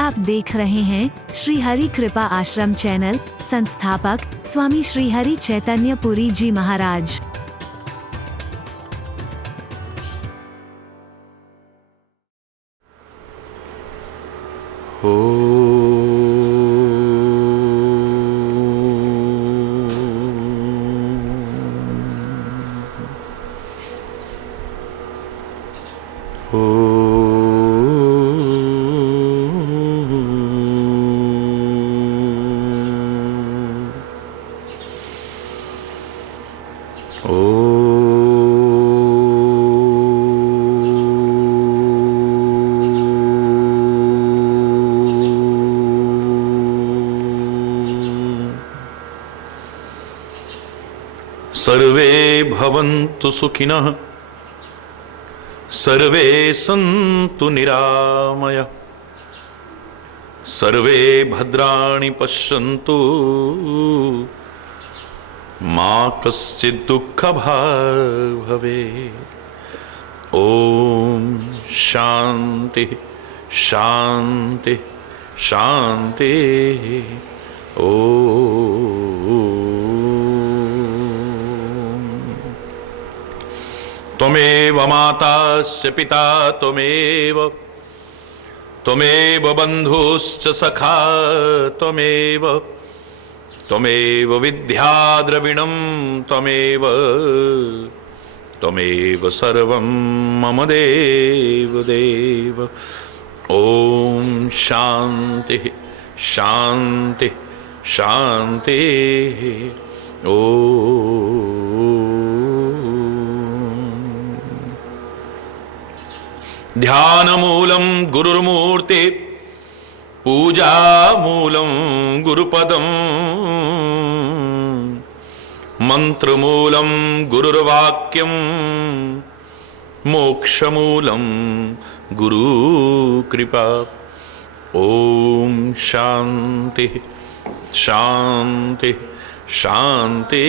आप देख रहे हैं श्री हरि कृपा आश्रम चैनल। संस्थापक स्वामी श्री हरि चैतन्य पुरी जी महाराज। सर्वे भवन्तु सुखिनः, सर्वे सन्तु निरामया, सर्वे भद्राणि पश्यन्तु, मा कश्चित् दुःखभाग् भवेत्। ओम शांति शांति शांति। त्वमेव माताश्च पिता त्वमेव, त्वमेव बन्धुश्च सखा त्वमेव, त्वमेव विद्या द्रविणं त्वमेव, त्वमेव सर्वं मम देव देव। ओम शांति शांति शांति। ध्यानमूलं गुरुर्मूर्ति, पूजामूलं गुरुपदं, मंत्रमूलं गुरुर्वाक्यं, मोक्षमूलं गुरुकृपा। ओम शांति शांति शांति।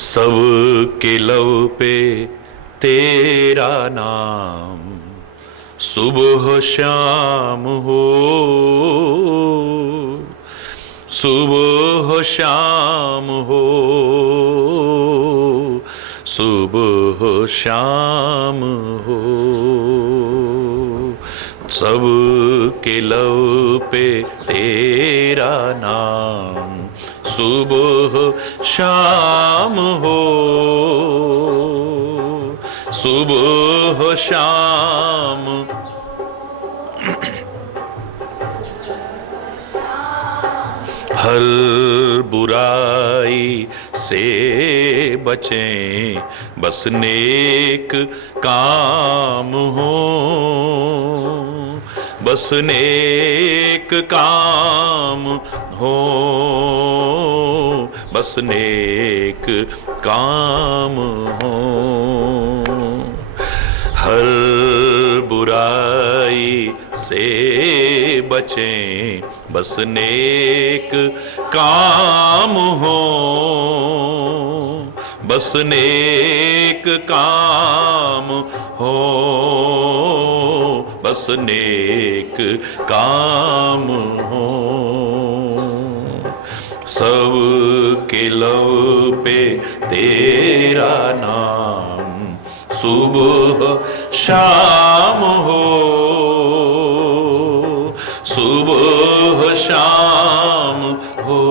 सबके लव पे तेरा नाम, सुबह शाम हो, सुबह शाम हो, सुबह शाम हो। सबके लव पे तेरा नाम, सुबह शाम हो, सुबह शाम। हर बुराई से बचें, बस नेक काम हो, बस नेक काम हो, बस नेक काम हो। हर बुराई से बचें, बस नेक काम हो, बस नेक काम हो, बस नेक काम हो। सबके लव पे तेरा नाम, सुबह शाम हो, सुबह शाम हो,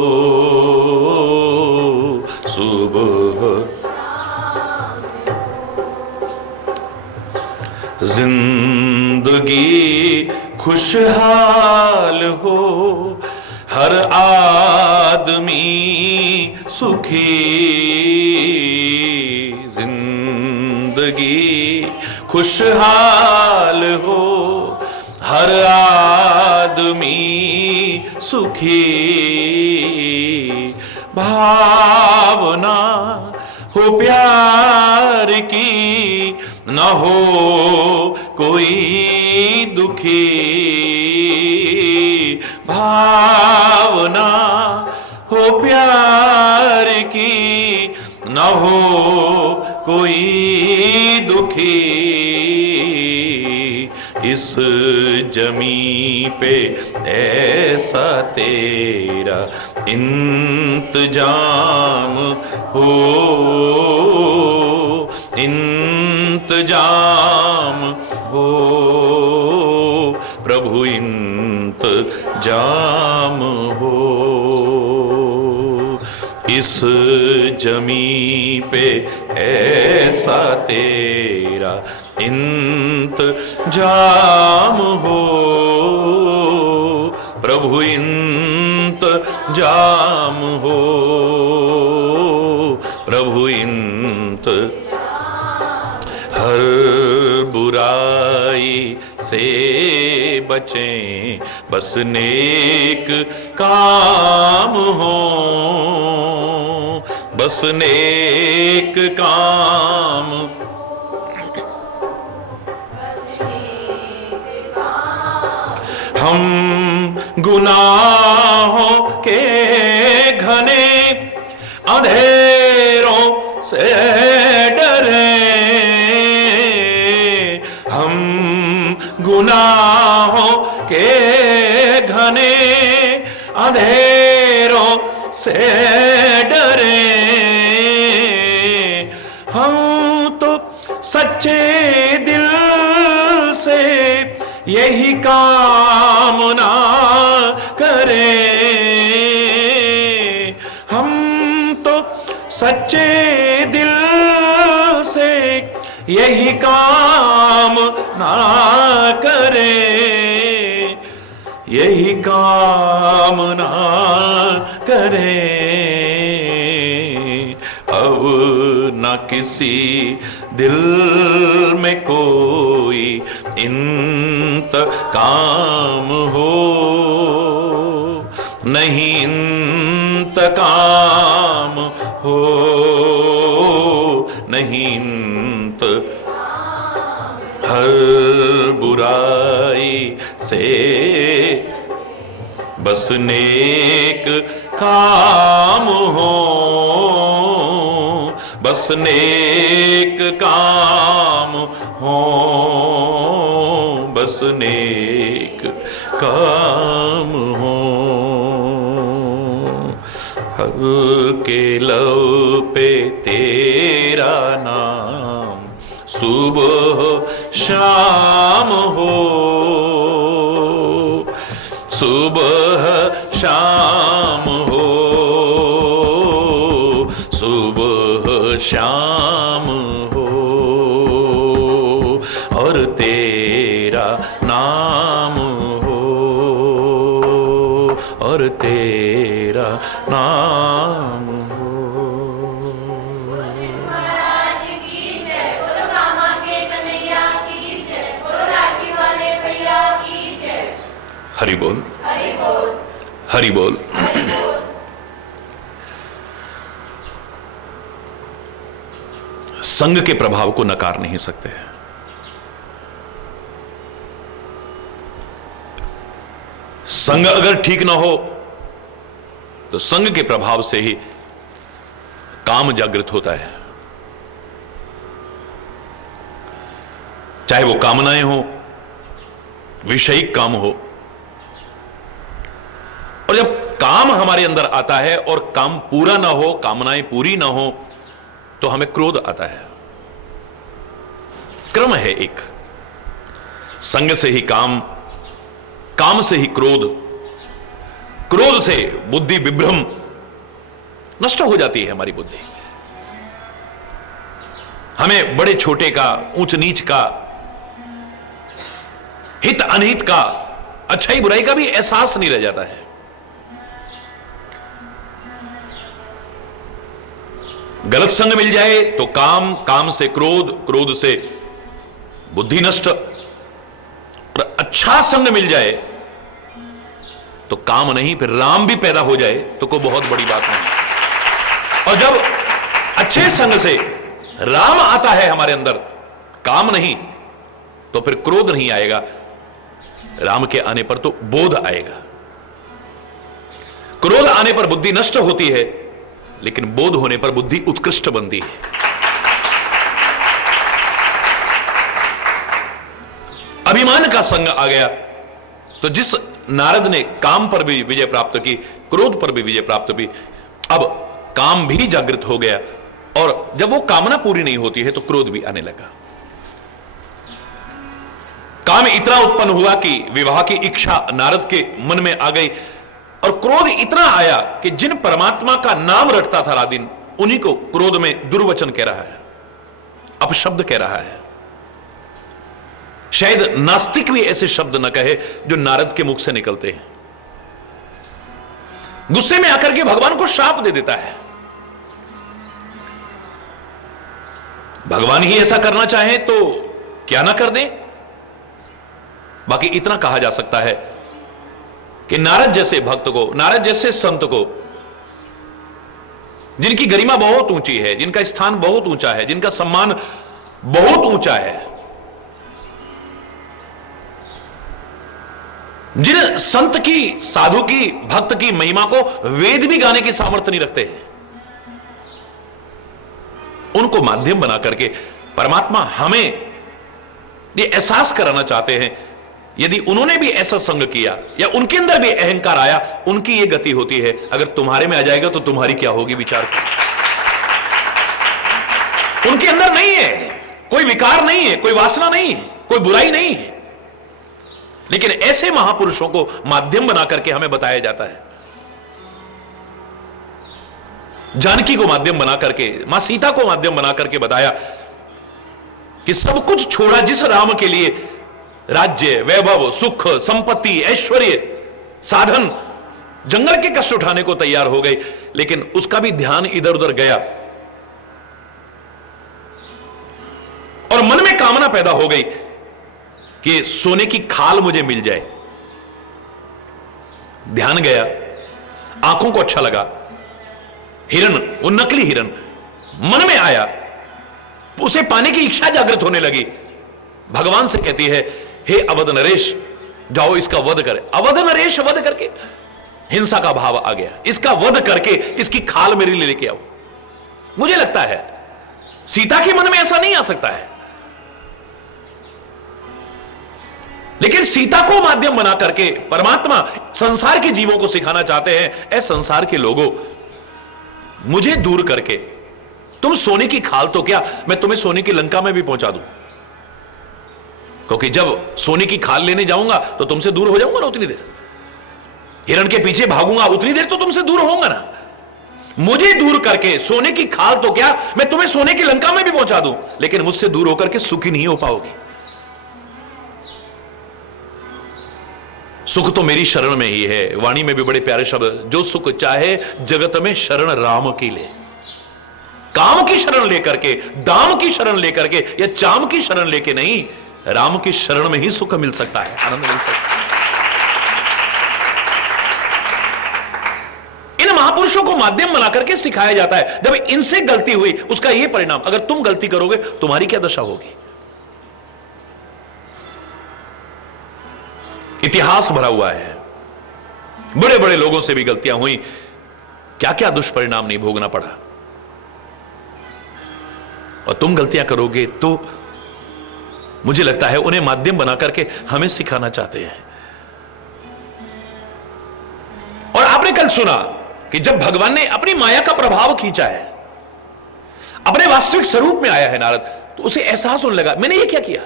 सुबह। जिंदगी खुशहाल हो, हर आदमी सुखी। जिंदगी खुशहाल हो, हर आदमी सुखी। भावना हो प्यार की, न हो कोई दुखी। भावना हो प्यार की, न हो कोई दुखी। इस जमी पे ऐसा तेरा इंतजाम हो, इंतजाम हो प्रभु, इंतजाम हो। इस जमी पे ऐसा तेरा इंतजाम हो प्रभु, इंतजाम हो प्रभु, हर बुराई से बचें, बस नेक काम हो, बस नेक काम। हम गुनाहों के घने अंधेरों से डरे, हम गुनाहों के घने अंधेरों से डरे। हम तो सच्चे दिल से यही कामना करें, हम तो सच्चे दिल से यही कामना करें, यही कामना करें। अब न किसी दिल में कोई इंतकाम हो, नहीं इंतकाम हो, नहीं हर बुराई से बस नेक काम हो, बस नेक काम हो, बस नेक काम हो। हर के लब पे तेरा नाम सुबह शाम हो, सुबह शाम हो, सुबह शाम हो, और तेरा नाम हो, और तेरा नाम हो। हरि बोल, हरि बोल। संग के प्रभाव को नकार नहीं सकते। संग अगर ठीक ना हो तो संग के प्रभाव से ही काम जागृत होता है, चाहे वो कामनाएं हो, विषयिक काम हो। और जब काम हमारे अंदर आता है और काम पूरा ना हो, कामनाएं पूरी ना हो, तो हमें क्रोध आता है। क्रम है एक, संग से ही काम, काम से ही क्रोध, क्रोध से बुद्धि विभ्रम, नष्ट हो जाती है हमारी बुद्धि। हमें बड़े छोटे का, ऊंच नीच का, हित अनहित का, अच्छाई बुराई का भी एहसास नहीं रह जाता है। गलत संग मिल जाए तो काम, काम से क्रोध, क्रोध से बुद्धि नष्ट। और अच्छा संग मिल जाए तो काम नहीं, फिर राम भी पैदा हो जाए तो कोई बहुत बड़ी बात नहीं। और जब अच्छे संग से राम आता है हमारे अंदर, काम नहीं, तो फिर क्रोध नहीं आएगा, राम के आने पर तो बोध आएगा। क्रोध आने पर बुद्धि नष्ट होती है, लेकिन बोध होने पर बुद्धि उत्कृष्ट बनती है। अभिमान का संग आ गया, तो जिस नारद ने काम पर भी विजय प्राप्त की, क्रोध पर भी विजय प्राप्त की, अब काम भी जागृत हो गया, और जब वो कामना पूरी नहीं होती है तो क्रोध भी आने लगा। काम इतना उत्पन्न हुआ कि विवाह की इच्छा नारद के मन में आ गई, और क्रोध इतना आया कि जिन परमात्मा का नाम रटता था रात दिन, उन्हीं को क्रोध में दुर्वचन कह रहा है, अपशब्द कह रहा है। शायद नास्तिक भी ऐसे शब्द न कहे जो नारद के मुख से निकलते हैं। गुस्से में आकर के भगवान को श्राप दे देता है। भगवान ही ऐसा करना चाहे तो क्या ना कर दें। बाकी इतना कहा जा सकता है कि नारद जैसे भक्त को, नारद जैसे संत को, जिनकी गरिमा बहुत ऊंची है, जिनका स्थान बहुत ऊंचा है, जिनका सम्मान बहुत ऊंचा है, जिन संत की, साधु की, भक्त की महिमा को वेद भी गाने की सामर्थ्य नहीं रखते हैं, उनको माध्यम बना करके परमात्मा हमें ये एहसास कराना चाहते हैं, यदि उन्होंने भी ऐसा संग किया या उनके अंदर भी अहंकार आया, उनकी ये गति होती है। अगर तुम्हारे में आ जाएगा तो तुम्हारी क्या होगी, विचार करो। उनके अंदर नहीं है, कोई विकार नहीं है, कोई वासना नहीं है, कोई बुराई नहीं है, लेकिन ऐसे महापुरुषों को माध्यम बना करके हमें बताया जाता है। जानकी को माध्यम बना करके, मां सीता को माध्यम बना करके बताया कि सब कुछ छोड़ा जिस राम के लिए, राज्य, वैभव, सुख, संपत्ति, ऐश्वर्य, साधन, जंगल के कष्ट उठाने को तैयार हो गई, लेकिन उसका भी ध्यान इधर उधर गया और मन में कामना पैदा हो गई कि सोने की खाल मुझे मिल जाए। ध्यान गया, आंखों को अच्छा लगा, हिरण, वो नकली हिरण मन में आया, उसे पाने की इच्छा जागृत होने लगी। भगवान से कहती है, हे अवध नरेश, जाओ इसका वध करे। अवध नरेश वध करके हिंसा का भाव आ गया, इसका वध करके इसकी खाल मेरे लिए लेके आओ। मुझे लगता है सीता के मन में ऐसा नहीं आ सकता है, लेकिन सीता को माध्यम बना करके परमात्मा संसार के जीवों को सिखाना चाहते हैं, ऐ संसार के लोगों, मुझे दूर करके तुम सोने की खाल तो क्या, मैं तुम्हें सोने की लंका में भी पहुंचा दूं, क्योंकि जब सोने की खाल लेने जाऊंगा तो तुमसे दूर हो जाऊंगा ना उतनी देर, हिरण के पीछे भागूंगा उतनी देर तो तुमसे दूर होऊंगा ना। मुझे दूर करके सोने की खाल तो क्या, मैं तुम्हें सोने की लंका में भी पहुंचा दूं, लेकिन मुझसे दूर होकर के सुखी नहीं हो पाओगे। सुख तो मेरी शरण में ही है। वाणी में भी बड़े प्यारे शब्द, जो सुख चाहे जगत में शरण राम की ले। काम की शरण लेकर के, दाम की शरण लेकर के या चाम की शरण लेके नहीं, राम की शरण में ही सुख मिल सकता है, आनंद मिल सकता है। इन महापुरुषों को माध्यम बना करके सिखाया जाता है। जब इनसे गलती हुई, उसका यह परिणाम, अगर तुम गलती करोगे तुम्हारी क्या दशा होगी। इतिहास भरा हुआ है, बड़े बड़े लोगों से भी गलतियां हुई, क्या क्या दुष्परिणाम नहीं भोगना पड़ा। और तुम गलतियां करोगे तो मुझे लगता है उन्हें माध्यम बना करके हमें सिखाना चाहते हैं। और आपने कल सुना कि जब भगवान ने अपनी माया का प्रभाव खींचा है, अपने वास्तविक स्वरूप में आया है नारद, तो उसे एहसास होने लगा, मैंने ये क्या किया।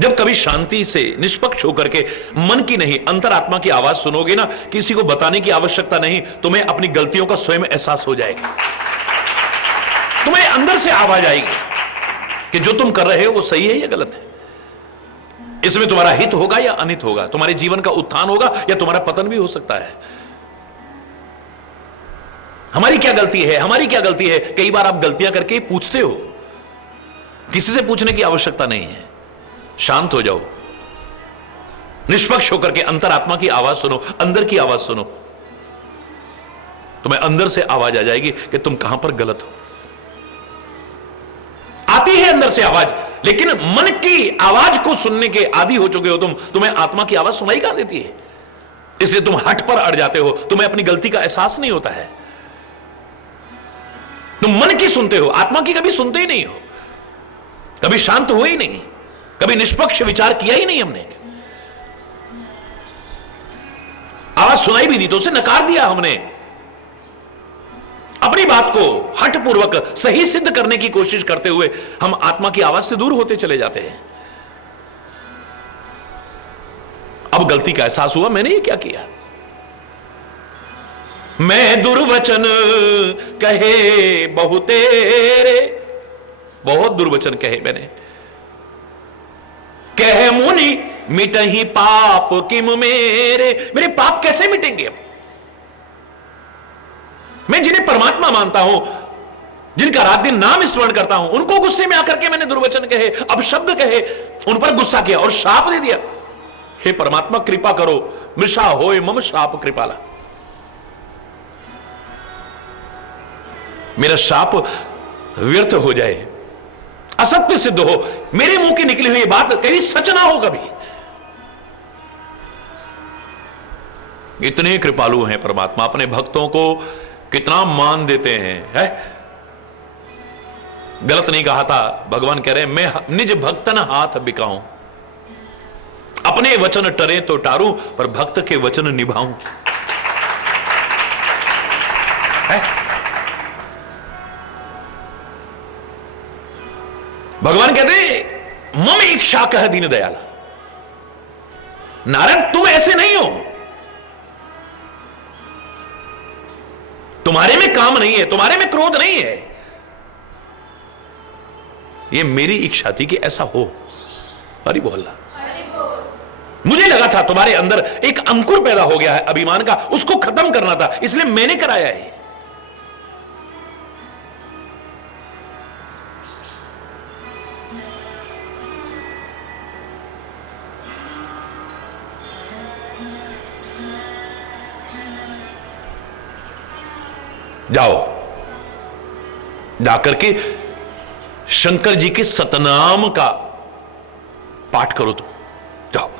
जब कभी शांति से निष्पक्ष होकर के मन की नहीं अंतरात्मा की आवाज सुनोगे ना, किसी को बताने की आवश्यकता नहीं, तुम्हें अपनी गलतियों का स्वयं एहसास हो जाएगा। तुम्हें अंदर से आवाज आएगी कि जो तुम कर रहे हो वो सही है या गलत है, इसमें तुम्हारा हित होगा या अनित होगा, तुम्हारे जीवन का उत्थान होगा या तुम्हारा पतन भी हो सकता है। हमारी क्या गलती है, हमारी क्या गलती है, कई बार आप गलतियां करके पूछते हो, किसी से पूछने की आवश्यकता नहीं है। शांत हो जाओ, निष्पक्ष होकर के अंतरात्मा की आवाज सुनो, अंदर की आवाज सुनो, तुम्हें अंदर से आवाज आ जाएगी कि तुम कहां पर गलत हो। आती है अंदर से आवाज, लेकिन मन की आवाज को सुनने के आदी हो चुके हो तुम, तुम्हें आत्मा की आवाज सुनाई कहां देती है। इसलिए तुम हट पर अड़ जाते हो, तुम्हें अपनी गलती का एहसास नहीं होता है। तुम मन की सुनते हो, आत्मा की कभी सुनते ही नहीं हो, कभी शांत हुए ही नहीं, कभी निष्पक्ष विचार किया ही नहीं हमने। आवाज सुनाई भी दी तो उसे नकार दिया हमने। अपनी बात को हठपूर्वक सही सिद्ध करने की कोशिश करते हुए हम आत्मा की आवाज से दूर होते चले जाते हैं। अब गलती का एहसास हुआ, मैंने ये क्या किया। मैं दुर्वचन कहे बहुतेरे, बहुत दुर्वचन कहे मैंने। कहे मुनि मिटहि पाप किम मेरे पाप कैसे मिटेंगे। अब मैं जिन्हें परमात्मा मानता हूं, जिनका रात दिन नाम स्मरण करता हूं, उनको गुस्से में आकर के मैंने दुर्वचन कहे, अपशब्द कहे, उन पर गुस्सा किया और शाप दे दिया। हे परमात्मा कृपा करो, मृषा होए मम शाप कृपाला, मेरा शाप व्यर्थ हो जाए, असत्य सिद्ध हो, मेरे मुंह की निकली हुई बात कभी सच ना हो। कभी इतने कृपालु हैं परमात्मा, अपने भक्तों को कितना मान देते हैं, है? गलत नहीं कहा था, भगवान कह रहे हैं मैं निज भक्तन हाथ बिकाऊं, अपने वचन टरे तो टारूं पर भक्त के वचन निभाऊं। भगवान कहते मम इच्छा कह दीन दयाला, नारायण तुम ऐसे नहीं हो, तुम्हारे में काम नहीं है, तुम्हारे में क्रोध नहीं है, ये मेरी इच्छा थी कि ऐसा हो। अरे बोलना, मुझे लगा था तुम्हारे अंदर एक अंकुर पैदा हो गया है अभिमान का, उसको खत्म करना था, इसलिए मैंने कराया है। जाओ जाकर के शंकर जी के सतनाम का पाठ करो, तुम जाओ।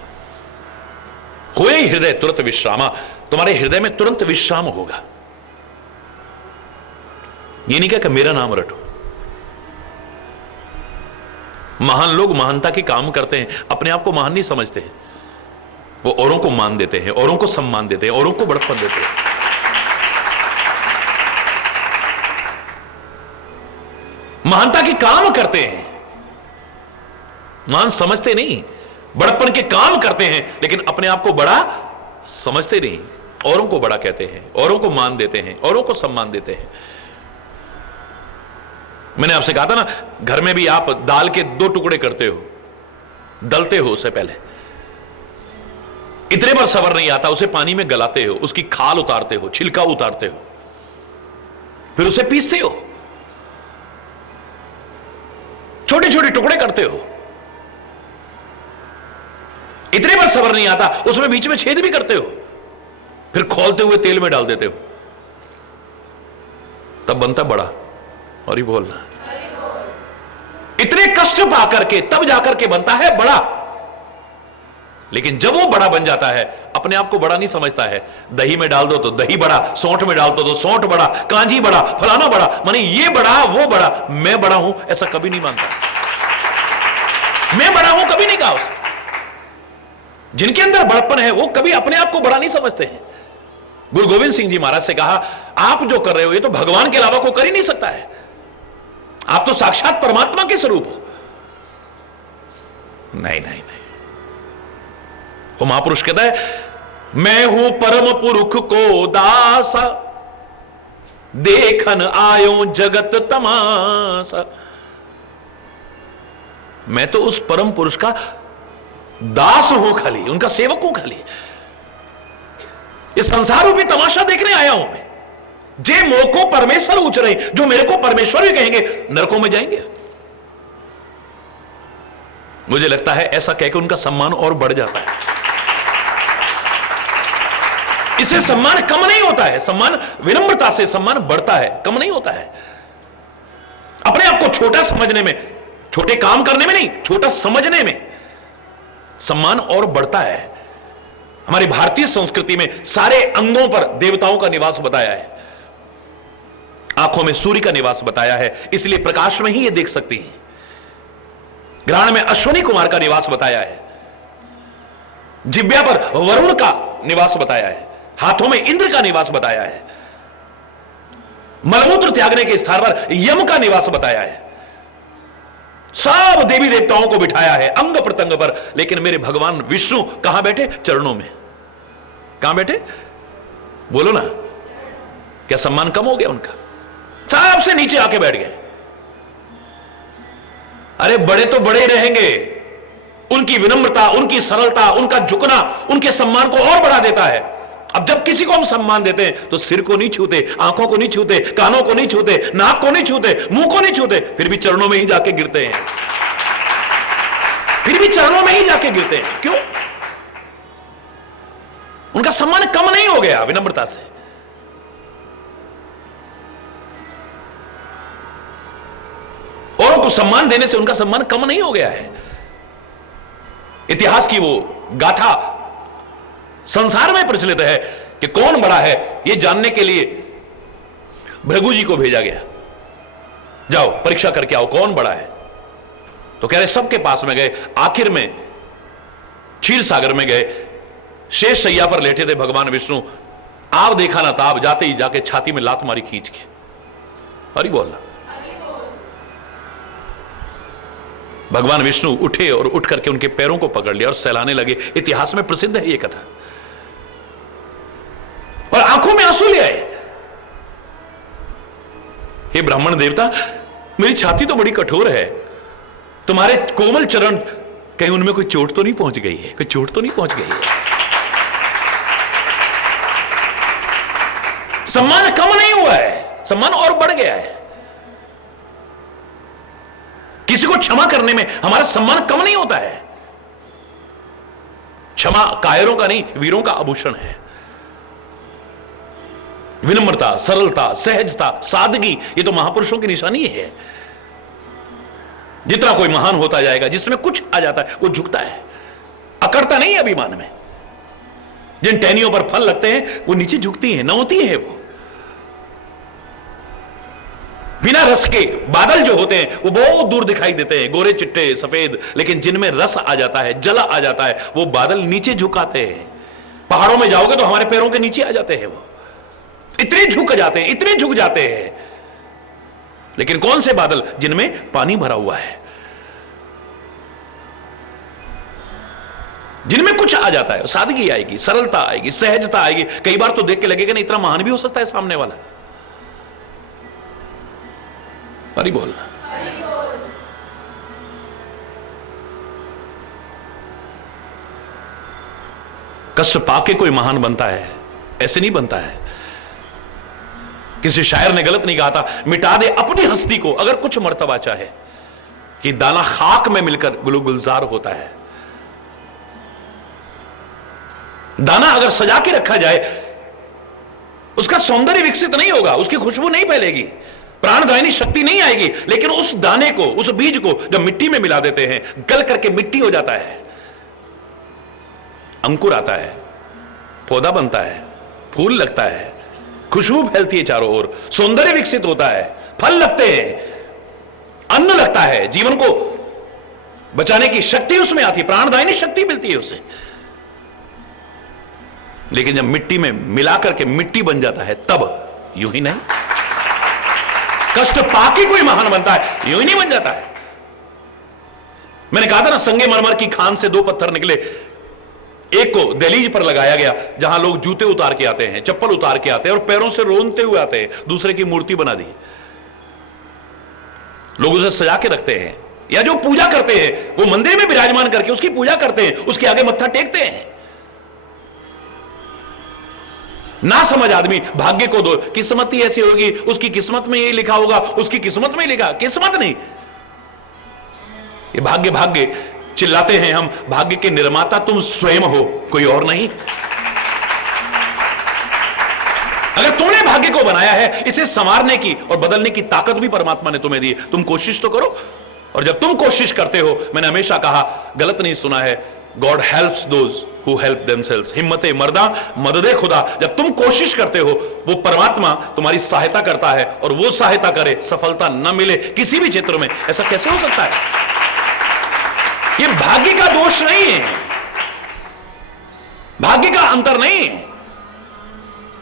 होए हृदय तुरंत विश्रामा, तुम्हारे हृदय में तुरंत विश्राम होगा। ये नहीं क्या कि मेरा नाम रटो। महान लोग महानता के काम करते हैं, अपने आप को महान नहीं समझते हैं, वो औरों को मान देते हैं, औरों को सम्मान देते हैं, औरों को बड़प्पन देते हैं। महानता के काम करते हैं, महान समझते नहीं, बड़प्पन के काम करते हैं, लेकिन अपने आप को बड़ा समझते नहीं, औरों को बड़ा कहते हैं, औरों को मान देते हैं, औरों को सम्मान देते हैं। मैंने आपसे कहा था ना, घर में भी आप दाल के 2 टुकड़े करते हो, दलते हो, उससे पहले इतने पर सबर नहीं आता, उसे पानी में गलाते हो, उसकी खाल उतारते हो, छिलका उतारते हो, फिर उसे पीसते हो, छोटे छोटे टुकड़े करते हो। इतने पर सबर नहीं आता, उसमें बीच में छेद भी करते हो, फिर खोलते हुए तेल में डाल देते हो, तब बनता बड़ा। और ही बोलना, इतने कष्ट पाकर के तब जाकर के बनता है बड़ा। लेकिन जब वो बड़ा बन जाता है, अपने आप को बड़ा नहीं समझता है। दही में डाल दो तो दही बड़ा, सौंठ में डाल दो तो सौंठ बड़ा, कांजी बड़ा, फलाना बड़ा, माने ये बड़ा वो बड़ा, मैं बड़ा हूं ऐसा कभी नहीं मानता। मैं बड़ा हूं कभी नहीं कहा उसने। जिनके अंदर बड़प्पन है वो कभी अपने आप को बड़ा नहीं समझते हैं। गुरु गोविंद सिंह जी महाराज से कहा, आप जो कर रहे हो ये तो भगवान के अलावा कोई कर ही नहीं सकता है, आप तो साक्षात परमात्मा के स्वरूप हो। नहीं नहीं नहीं, वो महापुरुष कहता है, मैं हूं परम पुरुष को दासा, देखन आयो जगत तमाशा। मैं तो उस परम पुरुष का दास हूं, खाली उनका सेवक हूं, खाली इस संसार रूपी तमाशा देखने आया हूं मैं। जे मोह को परमेश्वर उच रहे, जो मेरे को परमेश्वर भी कहेंगे, नरकों में जाएंगे। मुझे लगता है ऐसा कहकर उनका सम्मान और बढ़ जाता है। इससे सम्मान कम नहीं होता है, सम्मान विनम्रता से सम्मान बढ़ता है, कम नहीं होता है। अपने आप को छोटा समझने में, छोटे काम करने में नहीं, छोटा समझने में सम्मान और बढ़ता है। हमारी भारतीय संस्कृति में सारे अंगों पर देवताओं का निवास बताया है, आंखों में सूर्य का निवास बताया है, इसलिए प्रकाश में ही ये देख सकती हैं। ग्रहण में अश्विनी कुमार का निवास बताया है, जिब्या पर वरुण का निवास बताया है, हाथों में इंद्र का निवास बताया है, मलमूत्र त्यागने के स्थान पर यम का निवास बताया है। सब देवी देवताओं को बिठाया है अंग प्रत्यंग पर, लेकिन मेरे भगवान विष्णु कहां बैठे? चरणों में। कहां बैठे? बोलो ना, क्या सम्मान कम हो गया उनका? सबसे नीचे आके बैठ गए। अरे बड़े तो बड़े रहेंगे, उनकी विनम्रता, उनकी सरलता, उनका झुकना उनके सम्मान को और बढ़ा देता है। अब जब किसी को हम सम्मान देते हैं तो सिर को नहीं छूते, आंखों को नहीं छूते, कानों को नहीं छूते, नाक को नहीं छूते, मुंह को नहीं छूते, फिर भी चरणों में ही जाके गिरते हैं, फिर भी चरणों में ही जाके गिरते हैं। क्यों? उनका सम्मान कम नहीं हो गया विनम्रता से। औरों को सम्मान देने से उनका सम्मान कम नहीं हो गया है। इतिहास की वो गाथा संसार में प्रचलित है कि कौन बड़ा है, यह जानने के लिए भृगु जी को भेजा गया, जाओ परीक्षा करके आओ कौन बड़ा है। तो कह रहे सबके पास में गए, आखिर में क्षीर सागर में गए, शेष शैया पर लेटे थे भगवान विष्णु। आप देखा ना ताब, जाते ही जाके छाती में लात मारी खींच के। हरि बोल। भगवान विष्णु उठे और उठ करके उनके पैरों को पकड़ लिया और सहलाने लगे। इतिहास में प्रसिद्ध है यह कथा। और आंखों में आंसू ले आए। हे ब्राह्मण देवता, मेरी छाती तो बड़ी कठोर है, तुम्हारे कोमल चरण, कहीं उनमें कोई चोट तो नहीं पहुंच गई है? कोई चोट तो नहीं पहुंच गई है? सम्मान कम नहीं हुआ है, सम्मान और बढ़ गया है। किसी को क्षमा करने में हमारा सम्मान कम नहीं होता है। क्षमा कायरों का नहीं, वीरों का आभूषण है। विनम्रता, सरलता, सहजता, सादगी, ये तो महापुरुषों की निशानी है। जितना कोई महान होता जाएगा, जिसमें कुछ आ जाता है, वो झुकता है, अकड़ता नहीं है अभिमान में। जिन टहनियों पर फल लगते हैं वो नीचे झुकती हैं, नौती हैं। वो बिना रस के बादल जो होते हैं वो बहुत दूर दिखाई देते हैं, गोरे चिट्टे सफेद, लेकिन जिनमें रस आ जाता है, जल आ जाता है, वो बादल नीचे झुकाते हैं। पहाड़ों में जाओगे तो हमारे पैरों के नीचे आ जाते हैं, वो इतने झुक जाते हैं, इतने झुक जाते हैं। लेकिन कौन से बादल? जिनमें पानी भरा हुआ है, जिनमें कुछ आ जाता है, सादगी आएगी, सरलता आएगी, सहजता आएगी। कई बार तो देख के लगेगा नहीं, इतना महान भी हो सकता है सामने वाला। हरि बोल। कष्ट पाके कोई महान बनता है, ऐसे नहीं बनता है। किसी शायर ने गलत नहीं कहा था, मिटा दे अपनी हस्ती को अगर कुछ मर्तबा चाहे, कि दाना खाक में मिलकर गुलजार होता है। दाना अगर सजा के रखा जाए, उसका सौंदर्य विकसित नहीं होगा, उसकी खुशबू नहीं फैलेगी, प्राणदायिनी शक्ति नहीं आएगी। लेकिन उस दाने को, उस बीज को जब मिट्टी में मिला देते हैं, गल करके मिट्टी हो जाता है, अंकुर आता है, पौधा बनता है, फूल लगता है, खुशबू फैलती है चारों ओर, सौंदर्य विकसित होता है, फल लगते हैं, अन्न लगता है, जीवन को बचाने की शक्ति उसमें आती है, प्राणदायिनी शक्ति मिलती है उसे। लेकिन जब मिट्टी में मिलाकर के मिट्टी बन जाता है, तब यूं ही नहीं, कष्ट पाके कोई महान बनता है, यूं ही नहीं बन जाता है। मैंने कहा था ना, संगमरमर की खान से दो पत्थर निकले, एक को दहलीज पर लगाया गया जहां लोग जूते उतार के आते हैं, चप्पल उतार के आते हैं और पैरों से रोनते हुए आते हैं, दूसरे की मूर्ति बना दी, लोग उसे सजा के रखते हैं। या जो पूजा करते हैं वो मंदिर में विराजमान करके उसकी पूजा करते हैं, उसके आगे मत्था टेकते हैं। ना समझ आदमी भाग्य को दो, किस्मत ही ऐसी होगी, उसकी किस्मत में ये लिखा होगा, उसकी किस्मत में लिखा, किस्मत नहीं, ये भाग्य भाग्य चिल्लाते हैं हम। भाग्य के निर्माता तुम स्वयं हो, कोई और नहीं। अगर तुमने भाग्य को बनाया है, इसे संवारने की और बदलने की ताकत भी परमात्मा ने तुम्हें दी, तुम कोशिश तो करो। और जब तुम कोशिश करते हो, मैंने हमेशा कहा, गलत नहीं सुना है, God helps those who help themselves. हिम्मते मर्दा मददे खुदा। जब तुम कोशिश करते हो, वो परमात्मा तुम्हारी सहायता करता है, और वो सहायता करे, सफलता न मिले किसी भी क्षेत्र में, ऐसा कैसे हो सकता है? ये भाग्य का दोष नहीं है, भाग्य का अंतर नहीं है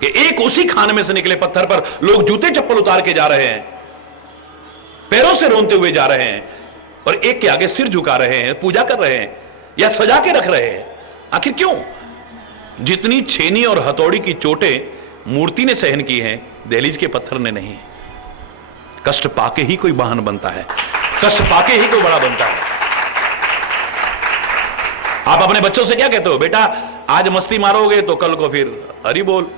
कि एक उसी खान में से निकले पत्थर पर लोग जूते चप्पल उतार के जा रहे हैं, पैरों से रोनते हुए जा रहे हैं, और एक के आगे सिर झुका रहे हैं, पूजा कर रहे हैं या सजा के रख रहे हैं। आखिर क्यों? जितनी छेनी और हथौड़ी की चोटें मूर्ति ने सहन की हैं, दहलीज के पत्थर ने नहीं। कष्ट पाके ही कोई महान बनता है, कष्ट पाके ही कोई बड़ा बनता है। आप अपने बच्चों से क्या कहते हो? बेटा आज मस्ती मारोगे तो कल को फिर हरि बोल,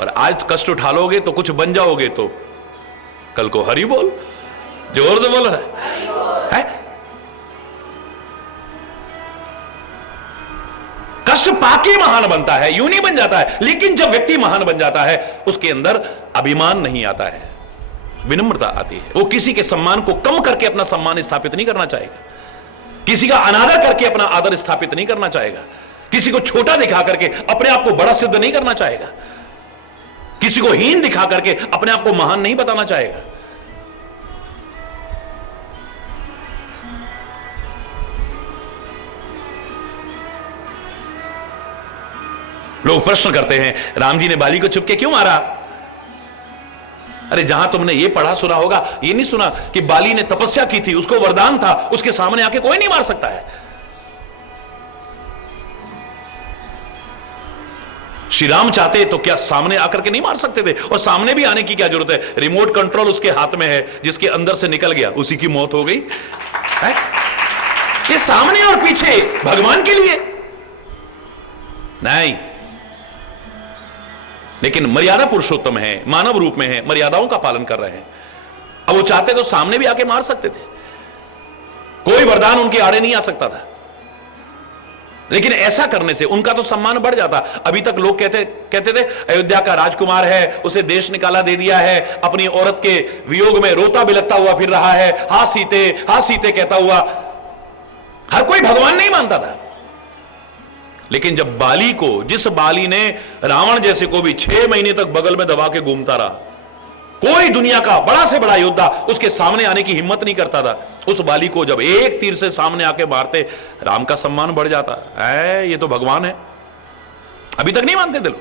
और आज कष्ट उठा लोगे तो कुछ बन जाओगे तो कल को हरि बोल। जोर से बोल रहा है। कष्ट पाके महान बनता है, यूं नहीं बन जाता है। लेकिन जब व्यक्ति महान बन जाता है, उसके अंदर अभिमान नहीं आता है, विनम्रता आती है। वो किसी के सम्मान को कम करके अपना सम्मान स्थापित नहीं करना चाहेगा, किसी का अनादर करके अपना आदर स्थापित नहीं करना चाहेगा, किसी को छोटा दिखा करके अपने आप को बड़ा सिद्ध नहीं करना चाहेगा, किसी को हीन दिखा करके अपने आप को महान नहीं बताना चाहेगा। लोग प्रश्न करते हैं, राम जी ने बाली को चुपके क्यों मारा? अरे जहां तुमने ये पढ़ा सुना होगा, ये नहीं सुना कि बाली ने तपस्या की थी, उसको वरदान था, उसके सामने आके कोई नहीं मार सकता है। श्री राम चाहते तो क्या सामने आकर के नहीं मार सकते थे? और सामने भी आने की क्या जरूरत है? रिमोट कंट्रोल उसके हाथ में है, जिसके अंदर से निकल गया उसी की मौत हो गई है? ये सामने और पीछे भगवान के लिए नहीं, लेकिन मर्यादा पुरुषोत्तम है, मानव रूप में है, मर्यादाओं का पालन कर रहे हैं। अब वो चाहते तो सामने भी आके मार सकते थे, कोई वरदान उनके आड़े नहीं आ सकता था, लेकिन ऐसा करने से उनका तो सम्मान बढ़ जाता। अभी तक लोग कहते थे अयोध्या का राजकुमार है, उसे देश निकाला दे दिया है, अपनी औरत के वियोग में रोता बिलखता हुआ फिर रहा है, हा सीते कहता हुआ। हर कोई भगवान नहीं मानता था। लेकिन जब बाली को, जिस बाली ने रावण जैसे को भी 6 महीने तक बगल में दबा के घूमता रहा, कोई दुनिया का बड़ा से बड़ा योद्धा उसके सामने आने की हिम्मत नहीं करता था, उस बाली को जब एक तीर से सामने आके मारते, राम का सम्मान बढ़ जाता है। ये तो भगवान है। अभी तक नहीं मानते थे लोग।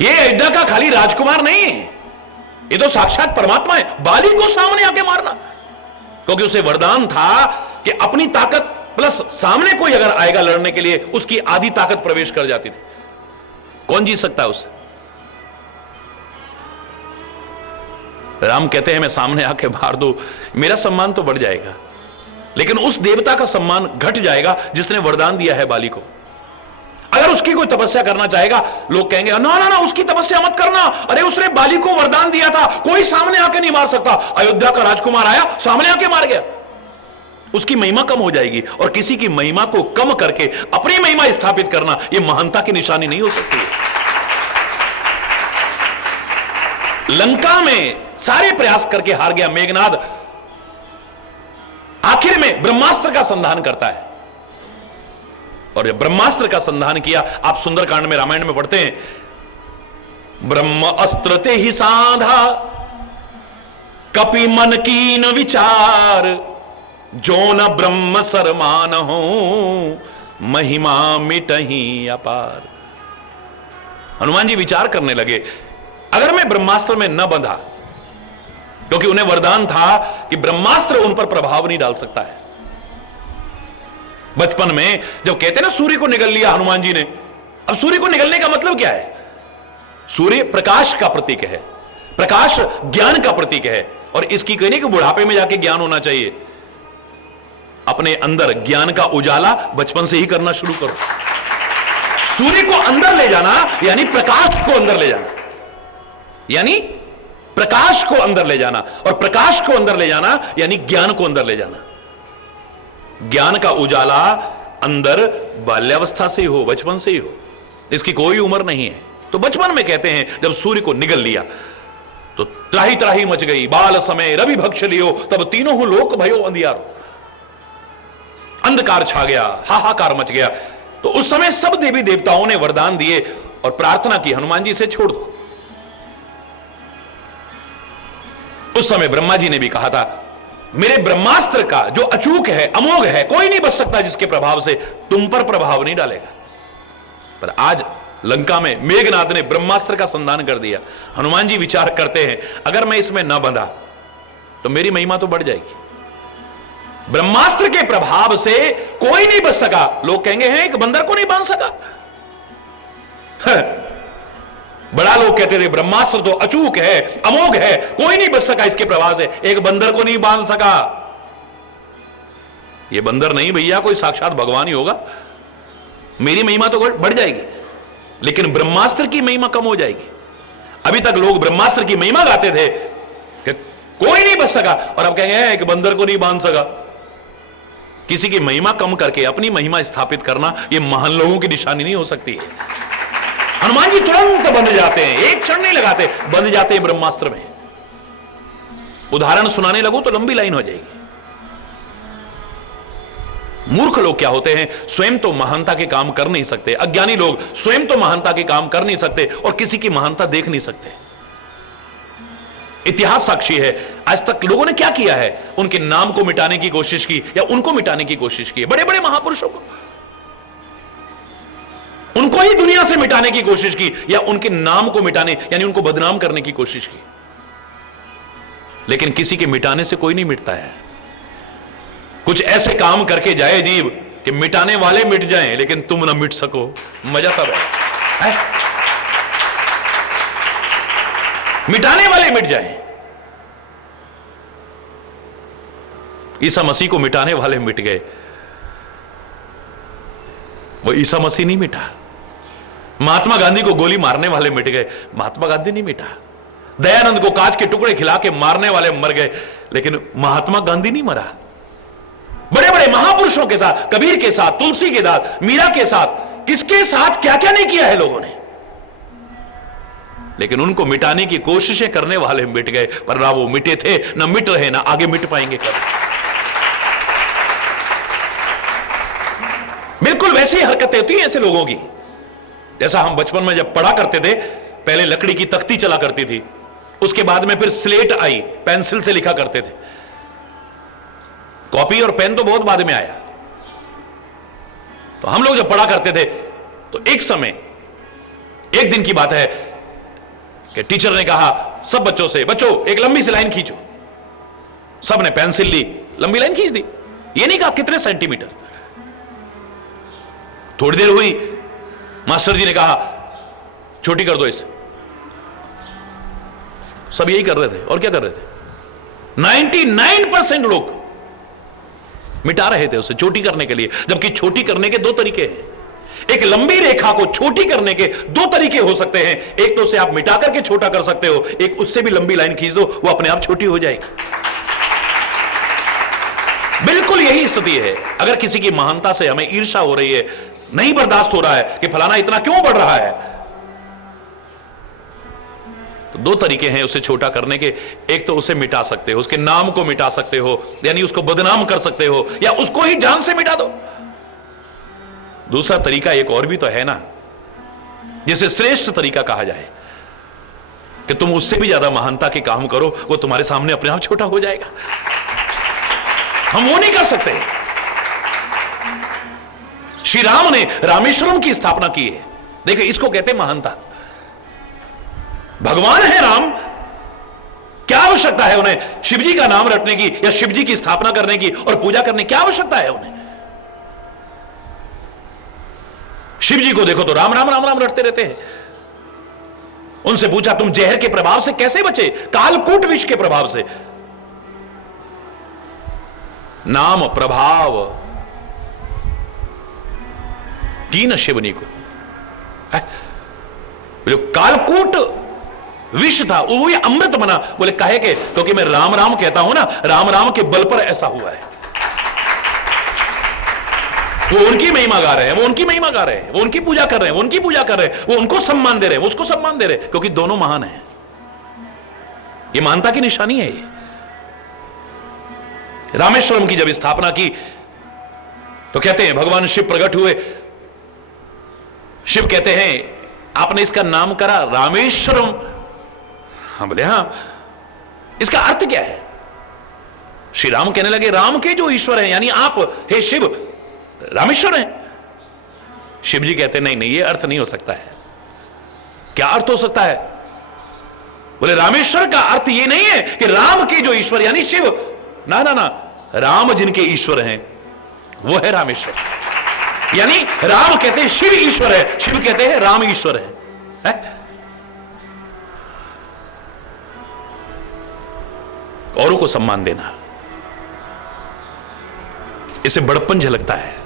ये अयोध्या का खाली राजकुमार नहीं है, ये तो साक्षात परमात्मा है। बाली को सामने आके मारना, क्योंकि उसे वरदान था कि अपनी ताकत प्लस सामने कोई अगर आएगा लड़ने के लिए, उसकी आधी ताकत प्रवेश कर जाती थी। कौन जीत सकता है उससे? राम कहते हैं मैं सामने आके मार दो, मेरा सम्मान तो बढ़ जाएगा, लेकिन उस देवता का सम्मान घट जाएगा जिसने वरदान दिया है बाली को। अगर उसकी कोई तपस्या करना चाहेगा, लोग कहेंगे ना ना ना उसकी तपस्या मत करना, अरे उसने बाली को वरदान दिया था, कोई सामने आके नहीं मार सकता। अयोध्या का राजकुमार आया, सामने आके मार गया, उसकी महिमा कम हो जाएगी। और किसी की महिमा को कम करके अपनी महिमा स्थापित करना, यह महानता की निशानी नहीं हो सकती। लंका में सारे प्रयास करके हार गया मेघनाद, आखिर में ब्रह्मास्त्र का संधान करता है। और जब ब्रह्मास्त्र का संधान किया, आप सुंदरकांड में, रामायण में पढ़ते हैं, ब्रह्म अस्त्र ते ही साधा कपि मन कीन विचार, जो न ब्रह्म सरमान हो महिमा मिटही अपार। हनुमान जी विचार करने लगे, अगर मैं ब्रह्मास्त्र में न बंधा, क्योंकि उन्हें वरदान था कि ब्रह्मास्त्र उन पर प्रभाव नहीं डाल सकता है। बचपन में जब कहते ना सूर्य को निगल लिया हनुमान जी ने, अब सूर्य को निगलने का मतलब क्या है? सूर्य प्रकाश का प्रतीक है, प्रकाश ज्ञान का प्रतीक है। और इसकी कहने कि बुढ़ापे में जाके ज्ञान होना चाहिए, अपने अंदर ज्ञान का उजाला बचपन से ही करना शुरू करो। सूर्य को अंदर ले जाना यानी प्रकाश को अंदर ले जाना, यानी प्रकाश को अंदर ले जाना, और प्रकाश को अंदर ले जाना यानी ज्ञान को अंदर ले जाना। ज्ञान का उजाला अंदर बाल्यावस्था से ही हो, बचपन से ही हो, इसकी कोई उम्र नहीं है। तो बचपन में कहते हैं जब सूर्य को निगल लिया तो त्राही त्राही मच गई, बाल समय रवि भक्ष लियो, तब तीनों लोक भयो अंधियारो। अंधकार छा गया, हाहाकार मच गया। तो उस समय सब देवी देवताओं ने वरदान दिए और प्रार्थना की, हनुमान जी से छोड़ दो। उस समय ब्रह्मा जी ने भी कहा था, मेरे ब्रह्मास्त्र का जो अचूक है, अमोघ है, कोई नहीं बच सकता जिसके प्रभाव से तुम पर प्रभाव नहीं डालेगा। पर आज लंका में मेघनाथ ने ब्रह्मास्त्र का संधान कर दिया। हनुमान जी विचार करते हैं, अगर मैं इसमें न बंधा तो मेरी महिमा तो बढ़ जाएगी। ब्रह्मास्त्र के प्रभाव से कोई नहीं बच सका। लोग कहेंगे हैं एक बंदर को नहीं बांध सका। बड़ा लोग कहते थे ब्रह्मास्त्र तो अचूक है, अमोघ है, कोई नहीं बच सका इसके प्रभाव से, एक बंदर को नहीं बांध सका। ये बंदर नहीं भैया, कोई साक्षात भगवान ही होगा। मेरी महिमा तो बढ़ जाएगी, लेकिन ब्रह्मास्त्र की महिमा कम हो जाएगी। अभी तक लोग ब्रह्मास्त्र की महिमा गाते थे कि कोई नहीं बच सका, और अब कहेंगे एक बंदर को नहीं बांध सका। किसी की महिमा कम करके अपनी महिमा स्थापित करना यह महान लोगों की निशानी नहीं हो सकती है। हनुमान जी तुरंत बंध जाते हैं, एक क्षण नहीं लगाते, बंध जाते हैं ब्रह्मास्त्र में। उदाहरण सुनाने लगूं तो लंबी लाइन हो जाएगी। मूर्ख लोग क्या होते हैं, स्वयं तो महानता के काम कर नहीं सकते। अज्ञानी लोग स्वयं तो महानता के काम कर नहीं सकते और किसी की महानता देख नहीं सकते। इतिहास साक्षी है, आज तक लोगों ने क्या किया है, उनके नाम को मिटाने की कोशिश की या उनको मिटाने की कोशिश की। बड़े बड़े महापुरुषों को, उनको ही दुनिया से मिटाने की कोशिश की या उनके नाम को मिटाने यानी उनको बदनाम करने की कोशिश की। लेकिन किसी के मिटाने से कोई नहीं मिटता है। कुछ ऐसे काम करके जाए जीव कि मिटाने वाले मिट जाएं लेकिन तुम ना मिट सको। मजा तब है, मिटाने वाले मिट जाएं। ईसा मसीह को मिटाने वाले मिट गए, वो ईसा मसीह नहीं मिटा। महात्मा गांधी को गोली मारने वाले मिट गए, महात्मा गांधी नहीं मिटा। दयानंद को कांच के टुकड़े खिला के मारने वाले मर गए, लेकिन महात्मा गांधी नहीं मरा। बड़े बड़े महापुरुषों के साथ, कबीर के साथ, तुलसी के साथ, मीरा के साथ, किसके साथ क्या क्या नहीं किया है लोगों ने, लेकिन उनको मिटाने की कोशिशें करने वाले मिट गए। पर ना वो मिटे थे, ना मिट रहे, ना आगे मिट पाएंगे कभी। बिल्कुल वैसी हरकतें होती हैं ऐसे लोगों की, जैसा हम बचपन में जब पढ़ा करते थे। पहले लकड़ी की तख्ती चला करती थी, उसके बाद में फिर स्लेट आई, पेंसिल से लिखा करते थे। कॉपी और पेन तो बहुत बाद में आया। तो हम लोग जब पढ़ा करते थे तो एक समय, एक दिन की बात है कि टीचर ने कहा सब बच्चों से, बच्चों एक लंबी सी लाइन खींचो। सब ने पेंसिल ली, लंबी लाइन खींच दी। ये नहीं कहा कितने सेंटीमीटर। थोड़ी देर हुई, मास्टर जी ने कहा छोटी कर दो इसे। सब यही कर रहे थे, और क्या कर रहे थे। 99% लोग मिटा रहे थे उसे छोटी करने के लिए, जबकि छोटी करने के दो तरीके हैं। एक लंबी रेखा को छोटी करने के दो तरीके हो सकते हैं। एक तो उसे आप मिटा करके छोटा कर सकते हो, एक उससे भी लंबी लाइन खींच दो, वो अपने आप छोटी हो जाएगी। बिल्कुल यही स्थिति है। अगर किसी की महानता से हमें ईर्ष्या हो रही है, नहीं बर्दाश्त हो रहा है कि फलाना इतना क्यों बढ़ रहा है, तो दो तरीके हैं उसे छोटा करने के। एक तो उसे मिटा सकते हो, उसके नाम को मिटा सकते हो, यानी उसको बदनाम कर सकते हो, या उसको ही जान से मिटा दो। दूसरा तरीका एक और भी तो है ना, जिसे श्रेष्ठ तरीका कहा जाए कि तुम उससे भी ज्यादा महानता के काम करो, वो तुम्हारे सामने अपने आप छोटा हो जाएगा। हम वो नहीं कर सकते। श्री राम ने रामेश्वरम की स्थापना की है। देखिए, इसको कहते महानता। भगवान है राम, क्या आवश्यकता है उन्हें शिव जी का नाम रटने की या शिव जी की स्थापना करने की और पूजा करने की? क्या आवश्यकता है उन्हें? शिव जी को देखो तो राम राम राम राम रटते रहते हैं। उनसे पूछा तुम जहर के प्रभाव से कैसे बचे? कालकूट विष के प्रभाव से। नाम प्रभाव कीन शिवनी को, जो कालकूट विष था वो भी अमृत बना। बोले काहे के? क्योंकि मैं राम राम कहता हूं ना, राम राम के बल पर ऐसा हुआ है। वो उनकी महिमा गा रहे हैं, वो उनकी महिमा गा रहे हैं, वो उनकी पूजा कर रहे हैं, वो उनकी पूजा कर रहे हैं, वो उनको सम्मान दे रहे हैं, वो उसको सम्मान दे रहे हैं, क्योंकि दोनों महान हैं। ये मानता की निशानी है। ये रामेश्वरम की जब स्थापना की तो कहते हैं भगवान शिव प्रकट हुए। शिव कहते हैं आपने इसका नाम करा रामेश्वरम। हम बोले हां, इसका अर्थ क्या है? श्री राम कहने लगे राम के जो ईश्वर हैं, यानी आप हे शिव रामेश्वर हैं। शिव जी कहते नहीं नहीं, ये अर्थ नहीं हो सकता है। क्या अर्थ हो सकता है? बोले रामेश्वर का अर्थ ये नहीं है कि राम के जो ईश्वर यानी शिव, ना ना ना, राम जिनके ईश्वर हैं वो है रामेश्वर। यानी राम कहते हैं शिव ईश्वर है, शिव कहते हैं राम ईश्वर है? औरों को सम्मान देना, इसे बड़प्पन झलकता है।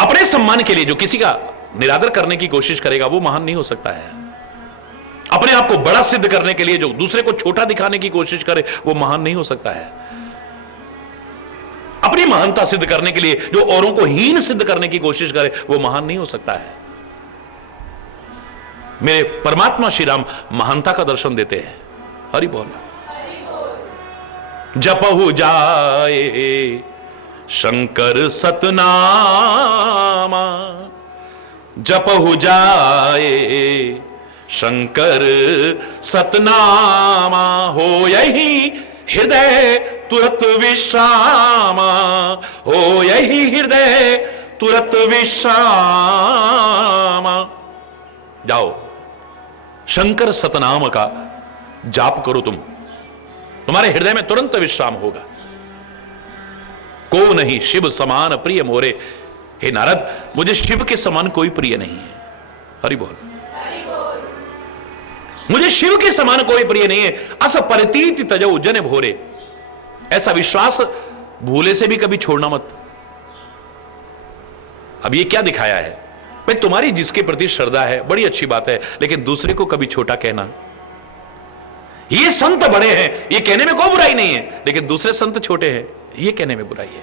अपने सम्मान के लिए जो किसी का निरादर करने की कोशिश करेगा वो महान नहीं हो सकता है। अपने आप को बड़ा सिद्ध करने के लिए जो दूसरे को छोटा दिखाने की कोशिश करे वो महान नहीं हो सकता है। अपनी महानता सिद्ध करने के लिए जो औरों को हीन सिद्ध करने की कोशिश करे वो महान नहीं हो सकता है। मेरे परमात्मा श्री राम महानता का दर्शन देते हैं। हरि बोल। जपहु जाए शंकर सतनामा, जपहु जाए शंकर सतनामा, हो यही हृदय तुरत विश्रामा, हो यही हृदय तुरत विश्रामा। जाओ शंकर सतनाम का जाप करो, तुम्हारे हृदय में तुरंत विश्राम होगा। को नहीं शिव समान प्रिय मोरे। हे नारद, मुझे शिव के समान कोई प्रिय नहीं है। हरि बोल। मुझे शिव के समान कोई प्रिय नहीं है। अस परितीत तजौ जन भोरे। ऐसा विश्वास भूले से भी कभी छोड़ना मत। अब ये क्या दिखाया है? भाई तुम्हारी जिसके प्रति श्रद्धा है बड़ी अच्छी बात है, लेकिन दूसरे को कभी छोटा कहना। ये संत बड़े हैं ये कहने में कोई बुराई नहीं है, लेकिन दूसरे संत छोटे हैं ये कहने में बुराई है।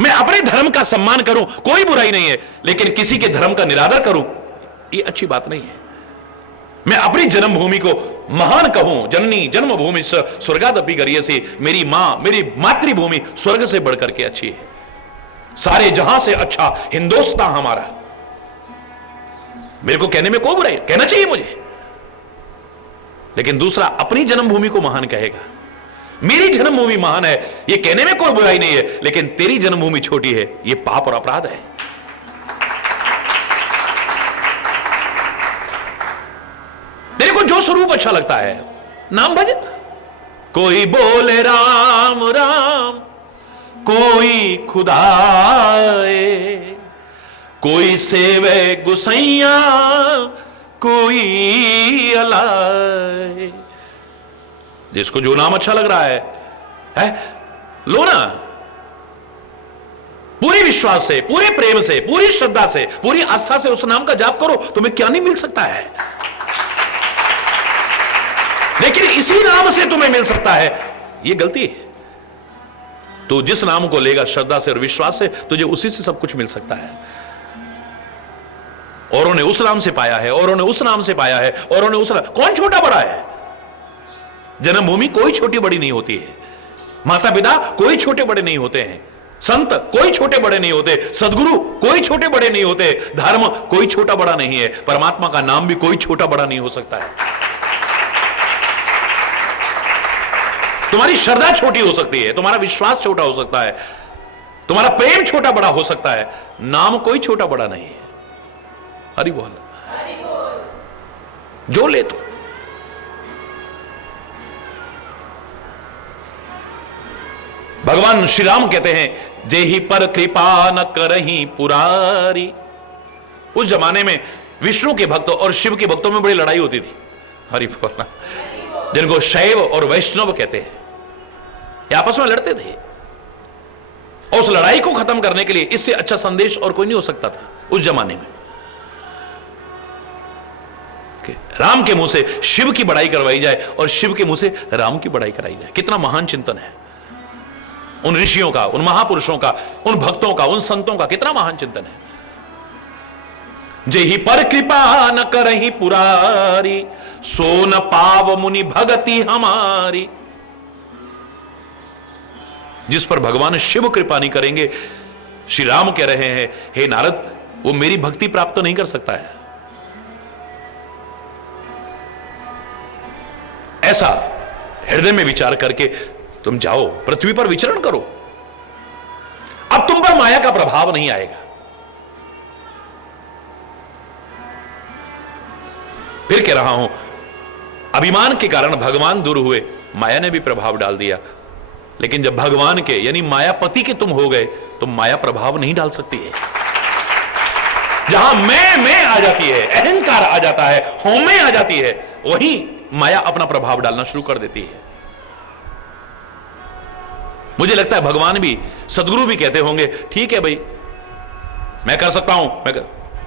मैं अपने धर्म का सम्मान करूं कोई बुराई नहीं है, लेकिन किसी के धर्म का निरादर करूं ये अच्छी बात नहीं है। मैं अपनी जन्मभूमि को महान कहूं, जननी जन्मभूमि स्वर्गादपि गरियसे। मेरी मां, मेरी मातृभूमि स्वर्ग से बढ़कर के अच्छी है। सारे जहां से अच्छा हिंदुस्तान हमारा। मेरे को कहने में कोई बुराई, कहना चाहिए मुझे, लेकिन दूसरा अपनी जन्मभूमि को महान कहेगा। मेरी जन्मभूमि महान है ये कहने में कोई बुराई नहीं है, लेकिन तेरी जन्मभूमि छोटी है ये पाप और अपराध है। तेरे को जो स्वरूप अच्छा लगता है नाम भज। कोई बोले राम राम, कोई खुदाए, कोई सेवे गुसैया, कोई अलाए। जिसको जो नाम अच्छा लग रहा है लो ना। पूरे विश्वास से, पूरे प्रेम से, पूरी श्रद्धा से, पूरी आस्था से उस नाम का जाप करो, तुम्हें क्या नहीं मिल सकता है। लेकिन इसी नाम से तुम्हें मिल सकता है, यह गलती है। तो जिस नाम को लेगा श्रद्धा से और विश्वास से, तुझे उसी से सब कुछ मिल सकता है। औरों ने उस नाम से पाया है, औरों ने उस नाम से पाया है, औरों ने उस नाम। कौन छोटा बड़ा है? जन्मभूमि कोई छोटी बड़ी नहीं होती है। माता पिता कोई छोटे बड़े नहीं होते हैं। संत कोई छोटे बड़े नहीं होते। सदगुरु कोई छोटे बड़े नहीं होते। धर्म कोई छोटा बड़ा नहीं है। परमात्मा का नाम भी कोई छोटा बड़ा नहीं हो सकता है। तुम्हारी श्रद्धा छोटी हो सकती है, तुम्हारा विश्वास छोटा हो सकता है, तुम्हारा प्रेम छोटा बड़ा हो सकता है, नाम कोई छोटा बड़ा नहीं है। हरि बोल। जो ले तो भगवान श्री राम कहते हैं जेहि पर कृपा न करही पुरारी। उस जमाने में विष्णु के भक्तों और शिव के भक्तों में बड़ी लड़ाई होती थी। हरि बोल। जिनको शैव और वैष्णव कहते हैं, ये आपस में लड़ते थे। और उस लड़ाई को खत्म करने के लिए इससे अच्छा संदेश और कोई नहीं हो सकता था उस जमाने में। राम के मुंह से शिव की बड़ाई करवाई जाए और शिव के मुंह से राम की बड़ाई कराई जाए। कितना महान चिंतन है उन ऋषियों का, उन महापुरुषों का, उन भक्तों का, उन संतों का। कितना महान चिंतन है। जेहि पर कृपा न करही पुरारी, सो न पाव मुनि भगति हमारी। जिस पर भगवान शिव कृपा नहीं करेंगे, श्री राम कह रहे हैं हे नारद, वो मेरी भक्ति प्राप्त तो नहीं कर सकता है। ऐसा हृदय में विचार करके तुम जाओ, पृथ्वी पर विचरण करो। अब तुम पर माया का प्रभाव नहीं आएगा। फिर कह रहा हूं, अभिमान के कारण भगवान दूर हुए, माया ने भी प्रभाव डाल दिया। लेकिन जब भगवान के यानी मायापति के तुम हो गए, तो माया प्रभाव नहीं डाल सकती है। जहां मैं आ जाती है, अहंकार आ जाता है, हौमें आ जाती है, वहीं माया अपना प्रभाव डालना शुरू कर देती है। मुझे लगता है भगवान भी, सदगुरु भी कहते होंगे, ठीक है भाई, मैं कर सकता हूं, मैं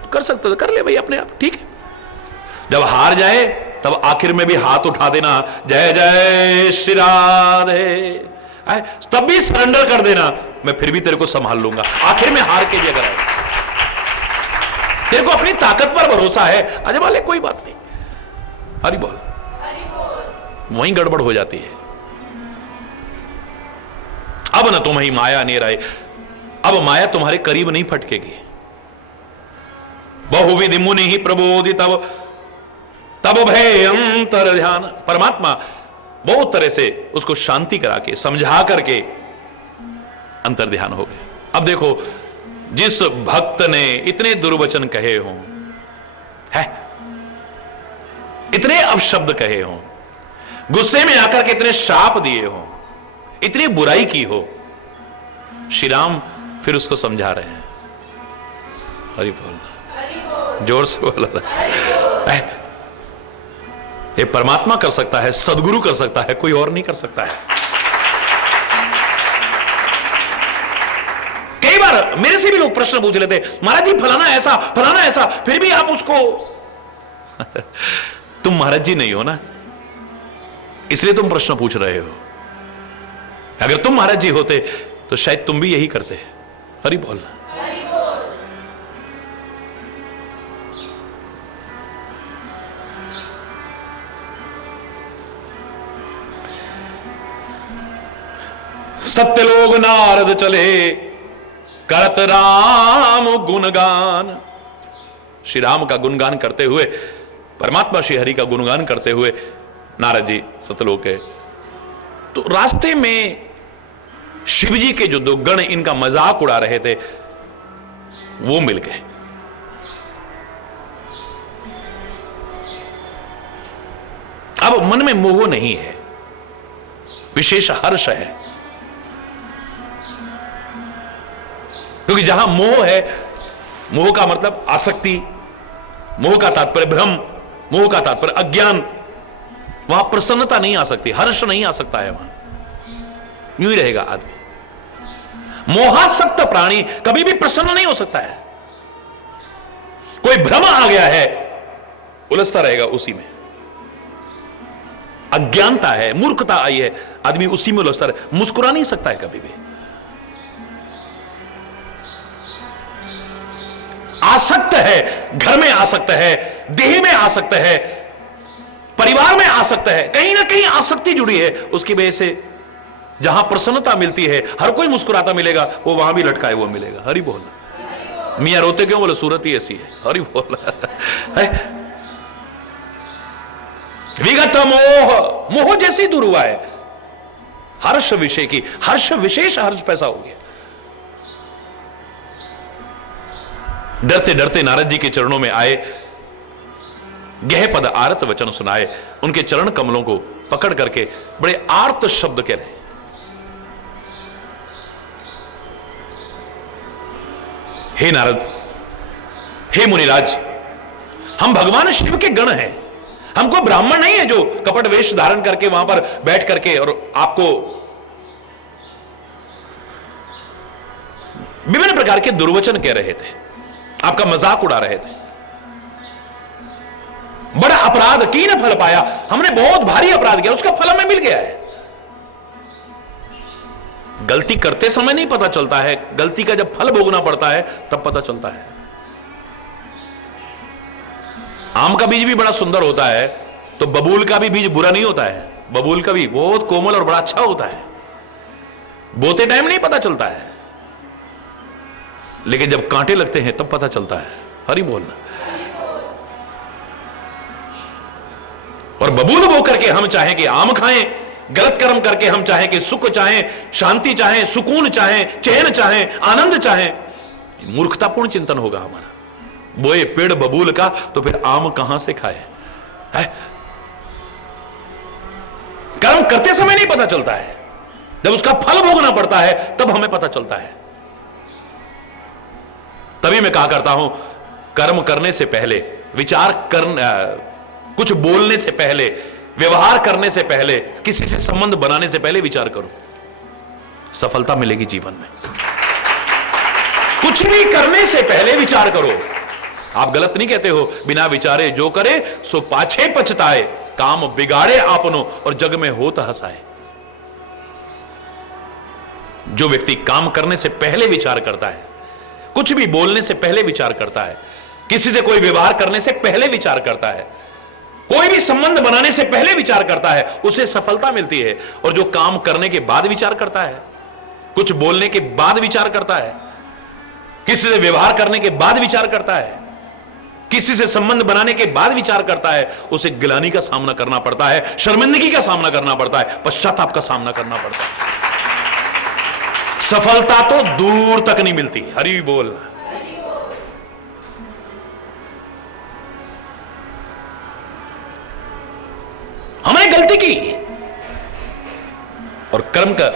कर सकता तो कर ले भाई अपने आप, ठीक है। जब हार जाए तब आखिर में भी हाथ उठा देना, जय जय श्री राधे, तब भी सरेंडर कर देना, मैं फिर भी तेरे को संभाल लूंगा। आखिर में हार के भी अगर आए, तेरे को अपनी ताकत पर भरोसा है, अजय वाले कोई बात नहीं, हरि बोल, वहीं गड़बड़ हो जाती है। अब न तुम्हें माया नहीं रहे, अब माया तुम्हारे करीब नहीं फटकेगी। बहुविधि मुनि ही प्रबोधि तब भय अंतर ध्यान, परमात्मा बहुत तरह से उसको शांति करा के, समझा करके अंतर ध्यान हो गए। अब देखो, जिस भक्त ने इतने दुर्वचन कहे हों, है इतने अपशब्द कहे हों, गुस्से में आकर के इतने श्राप दिए हों, इतनी बुराई की हो, श्री राम फिर उसको समझा रहे हैं। हरि बोल, जोर से बोल रहा है। ये परमात्मा कर सकता है, सदगुरु कर सकता है, कोई और नहीं कर सकता है। कई बार मेरे से भी लोग प्रश्न पूछ लेते, महाराज जी फलाना ऐसा, फिर भी आप उसको तुम महाराज जी नहीं हो ना, इसलिए तुम प्रश्न पूछ रहे हो। अगर तुम महाराज जी होते तो शायद तुम भी यही करते। हरि बोल। सत्य लोग नारद चले करत राम गुणगान, श्री राम का गुणगान करते हुए, परमात्मा श्री हरि का गुणगान करते हुए नारद जी सतलोक है। तो रास्ते में शिव जी के जो दो गण इनका मजाक उड़ा रहे थे, वो मिल गए। अब मन में मोह नहीं है, विशेष हर्ष है, क्योंकि जहां मोह है, मोह का मतलब आसक्ति, मोह का तात्पर्य भ्रम, मोह का तात्पर्य अज्ञान, वहां प्रसन्नता नहीं आ सकती, हर्ष नहीं आ सकता है, वहां यूं ही रहेगा आदमी। मोहासक्त प्राणी कभी भी प्रसन्न नहीं हो सकता है। कोई भ्रम आ गया है, उलझता रहेगा उसी में। अज्ञानता है, मूर्खता आई है, आदमी उसी में उलझता रहे, मुस्कुरा नहीं सकता है कभी भी। आसक्त है, घर में आसक्त है, देह में आसक्त है, परिवार में आसक्त है, कहीं ना कहीं आसक्ति जुड़ी है। उसकी वजह से जहां प्रसन्नता मिलती है, हर कोई मुस्कुराता मिलेगा, वो वहां भी लटका है वो मिलेगा। हरि बोल। मियां रोते क्यों? बोले सूरत ही ऐसी है। हरि बोल। विगत मोह, मोह जैसी दूर हुआ है हर्ष विषय की, हर्ष विशेष हर्ष पैसा हो गया। डरते डरते नारद जी के चरणों में आए, गह पद आरत वचन सुनाए, उनके चरण कमलों को पकड़ करके बड़े आर्त शब्द कह रहे, हे नारद, हे मुनिराज, हम भगवान शिव के गण हैं, हमको ब्राह्मण नहीं है जो कपट वेश धारण करके वहां पर बैठ करके और आपको विभिन्न प्रकार के दुर्वचन कह रहे थे, आपका मजाक उड़ा रहे थे। बड़ा अपराध की न फल पाया, हमने बहुत भारी अपराध किया, उसका फल हमें मिल गया है। गलती करते समय नहीं पता चलता है, गलती का जब फल भोगना पड़ता है तब पता चलता है। आम का बीज भी बड़ा सुंदर होता है, तो बबूल का भी बीज बुरा नहीं होता है। बबूल का भी बहुत कोमल और बड़ा अच्छा होता है, बोते टाइम नहीं पता चलता है, लेकिन जब कांटे लगते हैं तब पता चलता है। हरि बोलना। और बबूल बो करके हम चाहें कि आम खाएं, गलत कर्म करके हम चाहें कि सुख चाहें, शांति चाहें, सुकून चाहें, चैन चाहें, आनंद चाहें, मूर्खतापूर्ण चिंतन होगा हमारा। बोए पेड़ बबूल का तो फिर आम कहां से खाए है? कर्म करते समय नहीं पता चलता है, जब उसका फल भोगना पड़ता है तब हमें पता चलता है। तभी मैं कहा करता हूं, कर्म करने से पहले विचार करना, कुछ बोलने से पहले, व्यवहार करने से पहले, किसी से संबंध बनाने से पहले विचार करो, सफलता मिलेगी जीवन में। कुछ भी करने से पहले विचार करो। आप गलत नहीं कहते हो, बिना विचारे जो करे सो पाछे पछताए, काम बिगाड़े आपनो और जग में होत हंसाए। जो व्यक्ति काम करने से पहले विचार करता है, कुछ भी बोलने से पहले विचार करता है, किसी से कोई व्यवहार करने से पहले विचार करता है, कोई भी संबंध बनाने से पहले विचार करता है, उसे सफलता मिलती है। और जो काम करने के बाद विचार करता है, कुछ बोलने के बाद विचार करता है, किसी से व्यवहार करने के बाद विचार करता है, किसी से संबंध बनाने के बाद विचार करता है, उसे गिलानी का सामना करना पड़ता है, शर्मिंदगी का सामना करना पड़ता है, पश्चाताप का सामना करना पड़ता है। सफलता तो दूर तक नहीं मिलती। हरि बोल। हमने गलती की और कर्म का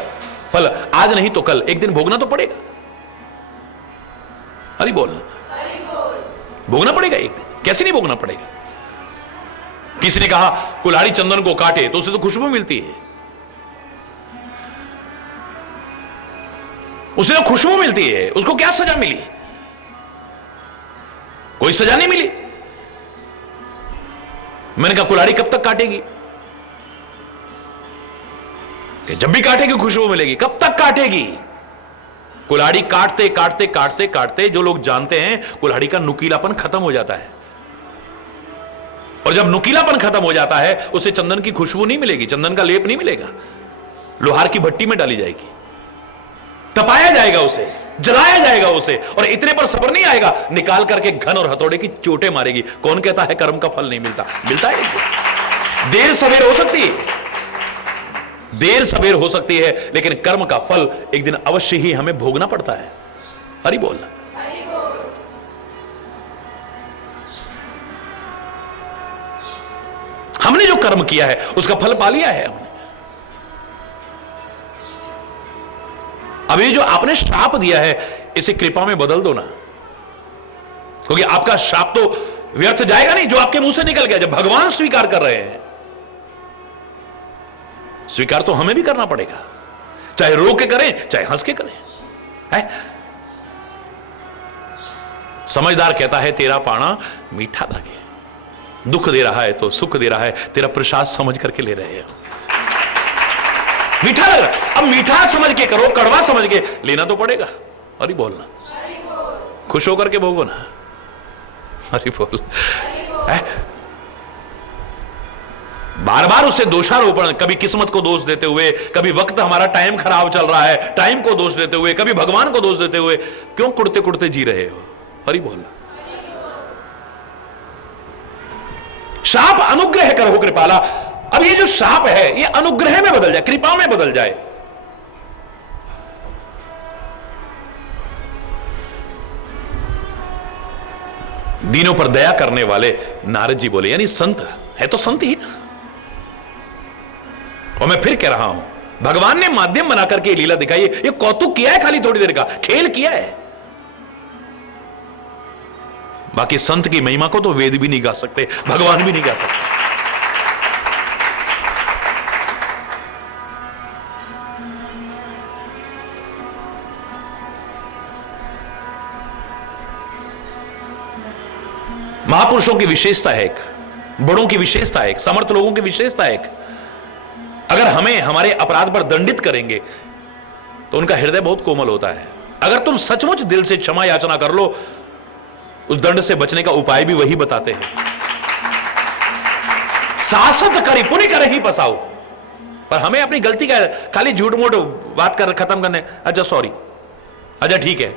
फल आज नहीं तो कल एक दिन भोगना तो पड़ेगा। हरि बोल। भोगना पड़ेगा एक दिन, कैसे नहीं भोगना पड़ेगा। किसी ने कहा कुल्हाड़ी चंदन को काटे तो उसे तो खुशबू मिलती है, उसे तो खुशबू मिलती है, उसको क्या सजा मिली? कोई सजा नहीं मिली। मैंने कहा कुल्हाड़ी कब तक काटेगी? कि जब भी काटेगी खुशबू मिलेगी। कब तक काटेगी? कुल्हाड़ी काटते काटते काटते काटते जो लोग जानते हैं, कुल्हाड़ी का नुकीलापन खत्म हो जाता है। और जब नुकीलापन खत्म हो जाता है, उसे चंदन की खुशबू नहीं मिलेगी, चंदन का लेप नहीं मिलेगा, लोहार की भट्टी में डाली जाएगी, तपाया जाएगा उसे, जलाया जाएगा उसे। और इतने पर सब्र नहीं आएगा, निकाल करके घन और हथौड़े की चोटें मारेगी। कौन कहता है कर्म का फल नहीं मिलता? मिलता है। देर सवेर हो सकती है, देर सवेर हो सकती है, लेकिन कर्म का फल एक दिन अवश्य ही हमें भोगना पड़ता है। हरि बोल। हमने जो कर्म किया है उसका फल पा लिया है हमने। अब ये जो आपने श्राप दिया है, इसे कृपा में बदल दो ना, क्योंकि आपका श्राप तो व्यर्थ जाएगा नहीं जो आपके मुंह से निकल गया। जब भगवान स्वीकार कर रहे हैं, स्वीकार तो हमें भी करना पड़ेगा, चाहे रो के करें चाहे हंस के करें। है? समझदार कहता है तेरा पाना मीठा लगे, दुख दे रहा है तो सुख दे रहा है, तेरा प्रसाद समझ करके ले रहे हो, मीठा लग रहा है। अब मीठा समझ के करो, कड़वा समझ के लेना तो पड़ेगा। अरे बोलना, खुश होकर के भोगो ना। अरे बोल। बार बार उससे दोषारोपण, कभी किस्मत को दोष देते हुए, कभी वक्त हमारा टाइम खराब चल रहा है टाइम को दोष देते हुए, कभी भगवान को दोष देते हुए, क्यों कुड़ते कुड़ते जी रहे हो? हरि बोल। शाप अनुग्रह करो कृपाला। अब ये जो शाप है ये अनुग्रह में बदल जाए, कृपा में बदल जाए। दीनों पर दया करने वाले नारद जी बोले, यानी संत है तो संत ही ना। और मैं फिर कह रहा हूं, भगवान ने माध्यम बनाकर के लीला दिखाई है, ये कौतुक किया है, खाली थोड़ी देर का खेल किया है। बाकी संत की महिमा को तो वेद भी नहीं गा सकते, भगवान भी नहीं गा सकते। महापुरुषों की विशेषता है एक, बड़ों की विशेषता है एक, समर्थ लोगों की विशेषता है एक। अगर हमें हमारे अपराध पर दंडित करेंगे तो उनका हृदय बहुत कोमल होता है। अगर तुम सचमुच दिल से क्षमा याचना कर लो, उस दंड से बचने का उपाय भी वही बताते हैं। सासत करी पुनि करे ही पसाओ। पर हमें अपनी गलती का खाली झूठ मूठ बात कर खत्म करने, अच्छा सॉरी, अच्छा ठीक है,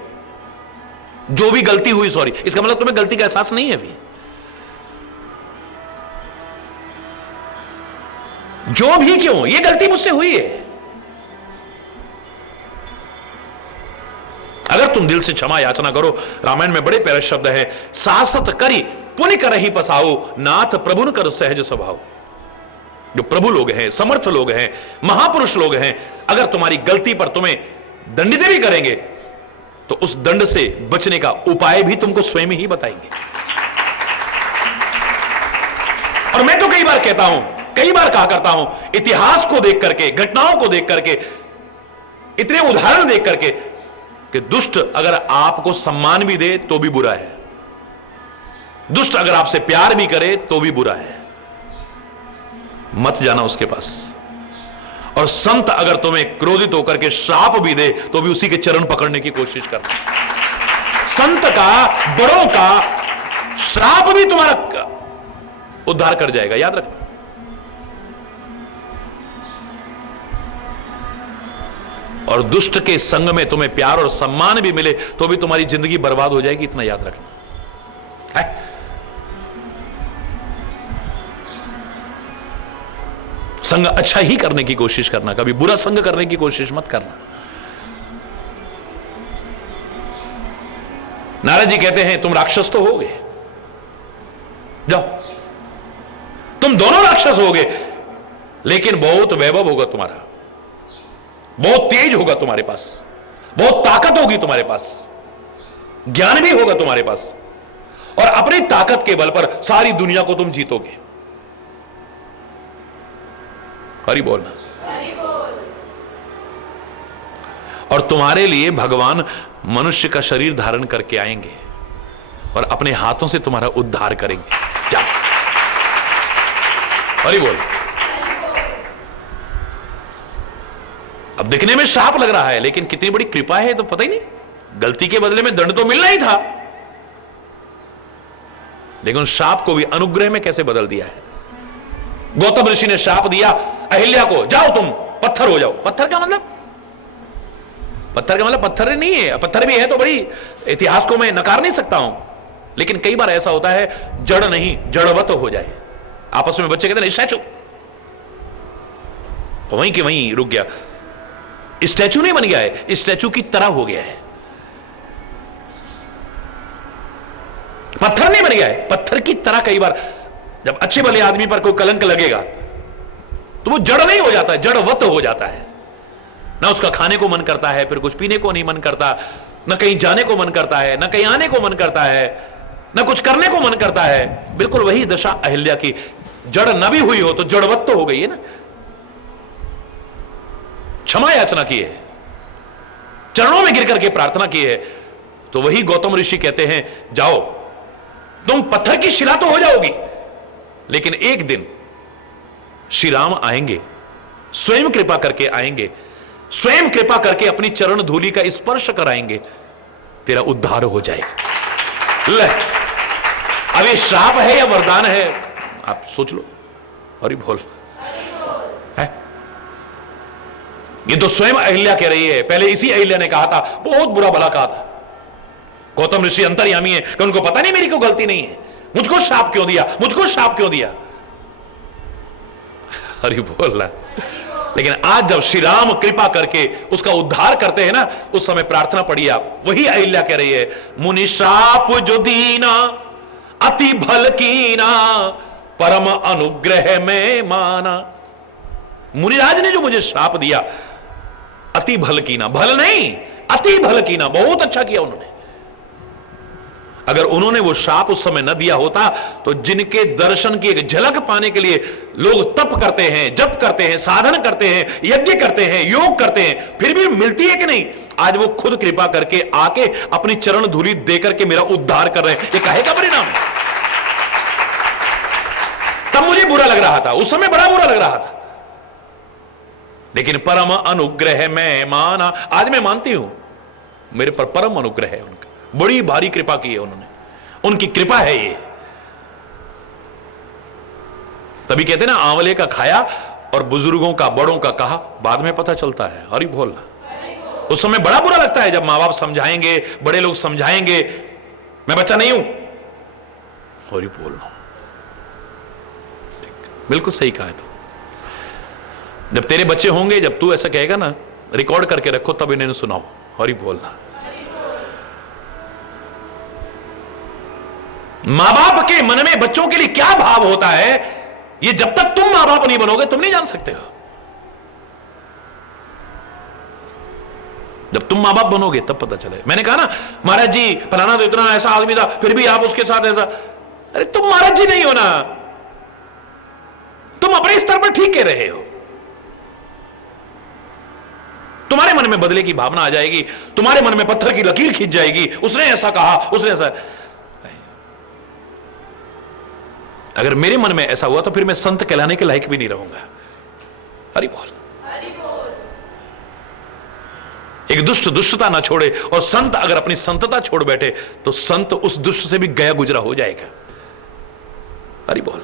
जो भी गलती हुई सॉरी, इसका मतलब तुम्हें गलती का एहसास नहीं है अभी। जो भी क्यों, ये गलती मुझसे हुई है, अगर तुम दिल से क्षमा याचना करो, रामायण में बड़े प्यारे शब्द है, सासत करी पुण्य कर ही पसाओ, नाथ प्रभुन कर सहज स्वभाव। जो प्रभु लोग हैं, समर्थ लोग हैं, महापुरुष लोग हैं, अगर तुम्हारी गलती पर तुम्हें दंडित भी करेंगे तो उस दंड से बचने का उपाय भी तुमको स्वयं ही बताएंगे। और मैं तो कई बार कहता हूं, कई बार कहा करता हूं, इतिहास को देख करके, घटनाओं को देख करके, इतने उदाहरण देख करके, कि दुष्ट अगर आपको सम्मान भी दे तो भी बुरा है, दुष्ट अगर आपसे प्यार भी करे तो भी बुरा है, मत जाना उसके पास। और संत अगर तुम्हें क्रोधित होकर के श्राप भी दे तो भी उसी के चरण पकड़ने की कोशिश करना। संत का, बड़ों का श्राप भी तुम्हारा उद्धार कर जाएगा, याद रखना। और दुष्ट के संग में तुम्हें प्यार और सम्मान भी मिले तो भी तुम्हारी जिंदगी बर्बाद हो जाएगी, इतना याद रखना है। संग अच्छा ही करने की कोशिश करना, कभी बुरा संग करने की कोशिश मत करना। नारद जी कहते हैं तुम राक्षस तो होगे, जाओ, तुम दोनों राक्षस होगे, लेकिन बहुत वैभव होगा तुम्हारा, बहुत तेज होगा तुम्हारे पास, बहुत ताकत होगी तुम्हारे पास, ज्ञान भी होगा तुम्हारे पास, और अपनी ताकत के बल पर सारी दुनिया को तुम जीतोगे। हरि बोलना। और तुम्हारे लिए भगवान मनुष्य का शरीर धारण करके आएंगे और अपने हाथों से तुम्हारा उद्धार करेंगे। जा, हरि बोल। अब दिखने में श्राप लग रहा है, लेकिन कितनी बड़ी कृपा है तो पता ही नहीं। गलती के बदले में दंड तो मिलना ही था, लेकिन श्राप को भी अनुग्रह में कैसे बदल दिया है। गौतम ऋषि ने श्राप दिया अहिल्या को, जाओ तुम पत्थर हो जाओ। पत्थर का मतलब, पत्थर का मतलब पत्थर नहीं है, पत्थर भी है तो बड़ी, इतिहास को मैं नकार नहीं सकता हूं, लेकिन कई बार ऐसा होता है जड़ नहीं जड़वत हो जाए। आपस में बच्चे कहते हैं स्टैचू, वहीं के वहीं रुक गया, स्टैचू नहीं बन गया है, स्टैचू की तरह हो गया है। पत्थर नहीं बन गया है, पत्थर की तरह। कई बार जब अच्छे भले आदमी पर कोई कलंक लगेगा तो वो जड़ नहीं हो जाता है, जड़वत हो जाता है। ना उसका खाने को मन करता है, फिर कुछ पीने को नहीं मन करता, ना कहीं जाने को मन करता है, ना कहीं आने को मन करता है, ना कुछ करने को मन करता है। बिल्कुल वही दशा अहिल्या की, जड़ न भी हुई हो तो जड़वत तो हो गई है ना। क्षमा याचना की है, चरणों में गिर करके प्रार्थना की है, तो वही गौतम ऋषि कहते हैं जाओ तुम पत्थर की शिला तो हो जाओगी, लेकिन एक दिन श्री राम आएंगे, स्वयं कृपा करके आएंगे, स्वयं कृपा करके अपनी चरण धूलि का स्पर्श कराएंगे, तेरा उद्धार हो जाएगा। ले, अब ये श्राप है या वरदान है आप सोच लो। हरि बोल है। ये तो स्वयं अहिल्या कह रही है, पहले इसी अहिल्या ने कहा था, बहुत बुरा भला कहा था। गौतम ऋषि अंतर्यामी है कि उनको पता नहीं मेरी कोई गलती नहीं है, मुझको श्राप क्यों दिया, मुझको श्राप क्यों दिया। हरि बोल। लेकिन आज जब श्री राम कृपा करके उसका उद्धार करते हैं ना, उस समय प्रार्थना पढ़िए आप, वही अहिल्या कह रही है, मुनि श्राप जो दीना अति भल कीना, परम अनुग्रह में माना। मुनिराज ने जो मुझे श्राप दिया, अति भल कीना, भल नहीं अति भल कीना, बहुत अच्छा किया उन्होंने। अगर उन्होंने वो श्राप उस समय न दिया होता तो जिनके दर्शन की एक झलक पाने के लिए लोग तप करते हैं, जप करते हैं, साधन करते हैं, यज्ञ करते हैं, योग करते हैं, फिर भी मिलती है कि नहीं। आज वो खुद कृपा करके आके अपनी चरण धूलि देकर के मेरा उद्धार कर रहे हैं, ये काहे का परिणाम है। तब मुझे बुरा लग रहा था, उस समय बड़ा बुरा लग रहा था, लेकिन परम अनुग्रह में माना। आज मैं मानती हूं मेरे पर परम अनुग्रह है उनका, बड़ी भारी कृपा की है उन्होंने, उनकी कृपा है ये। तभी कहते ना आंवले का खाया और बुजुर्गों का, बड़ों का कहा बाद में पता चलता है। हरि बोलना। उस समय बड़ा बुरा लगता है जब माँ बाप समझाएंगे, बड़े लोग समझाएंगे, मैं बच्चा नहीं हूं। हरि बोलना, बिल्कुल सही कहा है। तो जब तेरे बच्चे होंगे, जब तू ऐसा कहेगा ना, रिकॉर्ड करके रखो, तब इन्हें सुनाओ। हरि बोलना। मां बाप के मन में बच्चों के लिए क्या भाव होता है, ये जब तक तुम मां बाप नहीं बनोगे तुम नहीं जान सकते हो। जब तुम मां बाप बनोगे तब पता चले। मैंने कहा ना, महाराज जी फलाना तो इतना ऐसा आदमी था, फिर भी आप उसके साथ ऐसा। अरे तुम महाराज जी नहीं हो ना, तुम अपने स्तर पर ठीक कह रहे हो। तुम्हारे मन में बदले की भावना आ जाएगी, तुम्हारे मन में पत्थर की लकीर खींच जाएगी, उसने ऐसा कहा, उसने ऐसा। अगर मेरे मन में ऐसा हुआ तो फिर मैं संत कहलाने के लायक भी नहीं रहूंगा। हरि बोल। एक दुष्ट दुष्टता ना छोड़े, और संत अगर अपनी संतता छोड़ बैठे तो संत उस दुष्ट से भी गया गुजरा हो जाएगा। हरि बोल।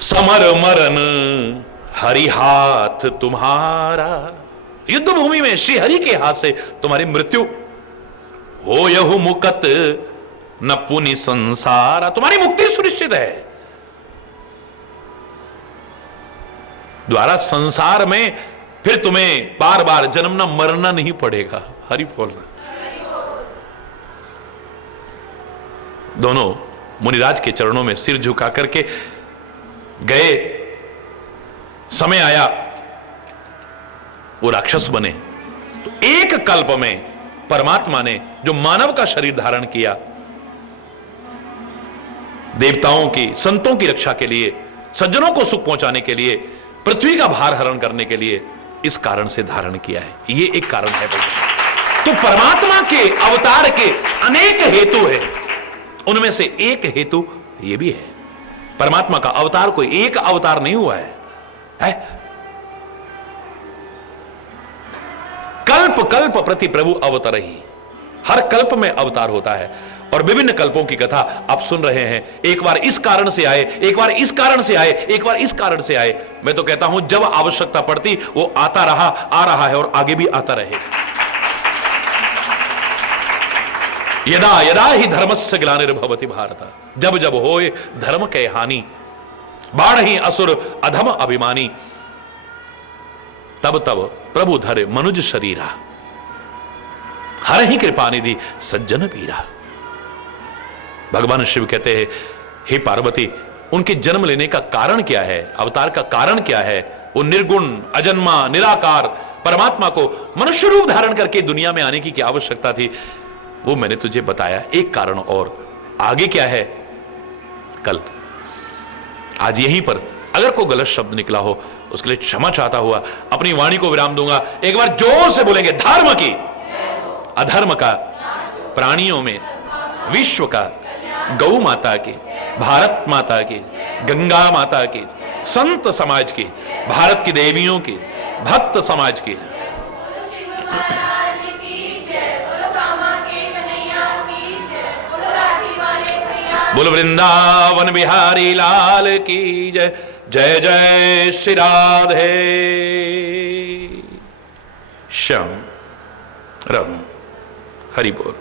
समर मरन हरि हाथ तुम्हारा, युद्ध भूमि में श्री हरि के हाथ से तुम्हारी मृत्यु हो यहु मुकत न पुनि संसारा, तुम्हारी मुक्ति सुनिश्चित है। द्वारा संसार में फिर तुम्हें बार बार जन्मना मरना नहीं पड़ेगा। हरि बोलना। दोनों मुनिराज के चरणों में सिर झुका करके गए। समय आया वो राक्षस बने, तो एक कल्प में परमात्मा ने जो मानव का शरीर धारण किया, देवताओं की, संतों की रक्षा के लिए, सज्जनों को सुख पहुंचाने के लिए, पृथ्वी का भार हरण करने के लिए, इस कारण से धारण किया है। ये एक कारण है भाई। तो परमात्मा के अवतार के अनेक हेतु है, उनमें से एक हेतु ये भी है। परमात्मा का अवतार कोई एक अवतार नहीं हुआ है? कल्प कल्प प्रति प्रभु अवतर ही, हर कल्प में अवतार होता है। और विभिन्न कल्पों की कथा आप सुन रहे हैं। एक बार इस कारण से आए, एक बार इस कारण से आए, एक बार इस कारण से आए। मैं तो कहता हूं जब आवश्यकता पड़ती वो आता रहा, आ रहा है और आगे भी आता रहेगा। यदा यदा ही धर्मस्य ग्लानिर्भवति भारत, जब जब होए धर्म के हानि, बाढ़ ही असुर अधम अभिमानी, तब तब प्रभु धरे मनुज शरीरा, हर ही कृपा निधि सज्जन पीरा। भगवान शिव कहते हैं, हे पार्वती, उनके जन्म लेने का कारण क्या है, अवतार का कारण क्या है? वो निर्गुण, अजन्मा, निराकार परमात्मा को मनुष्य रूप धारण करके दुनिया में आने की क्या आवश्यकता थी, वो मैंने तुझे बताया। एक कारण और, आगे क्या है कल। आज यहीं पर अगर कोई गलत शब्द निकला हो उसके लिए क्षमा चाहता हुआ अपनी वाणी को विराम दूंगा। एक बार जोर से बोलेंगे, धर्म की, अधर्म का, प्राणियों में, विश्व का, गौ माता की, भारत माता की, गंगा माता की, संत समाज की, भारत की देवियों की, भक्त समाज की। बोल वृंदावन बिहारी लाल की जय। जय जय श्री राधे श्याम रम। हरि बोल,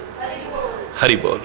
हरि बोल।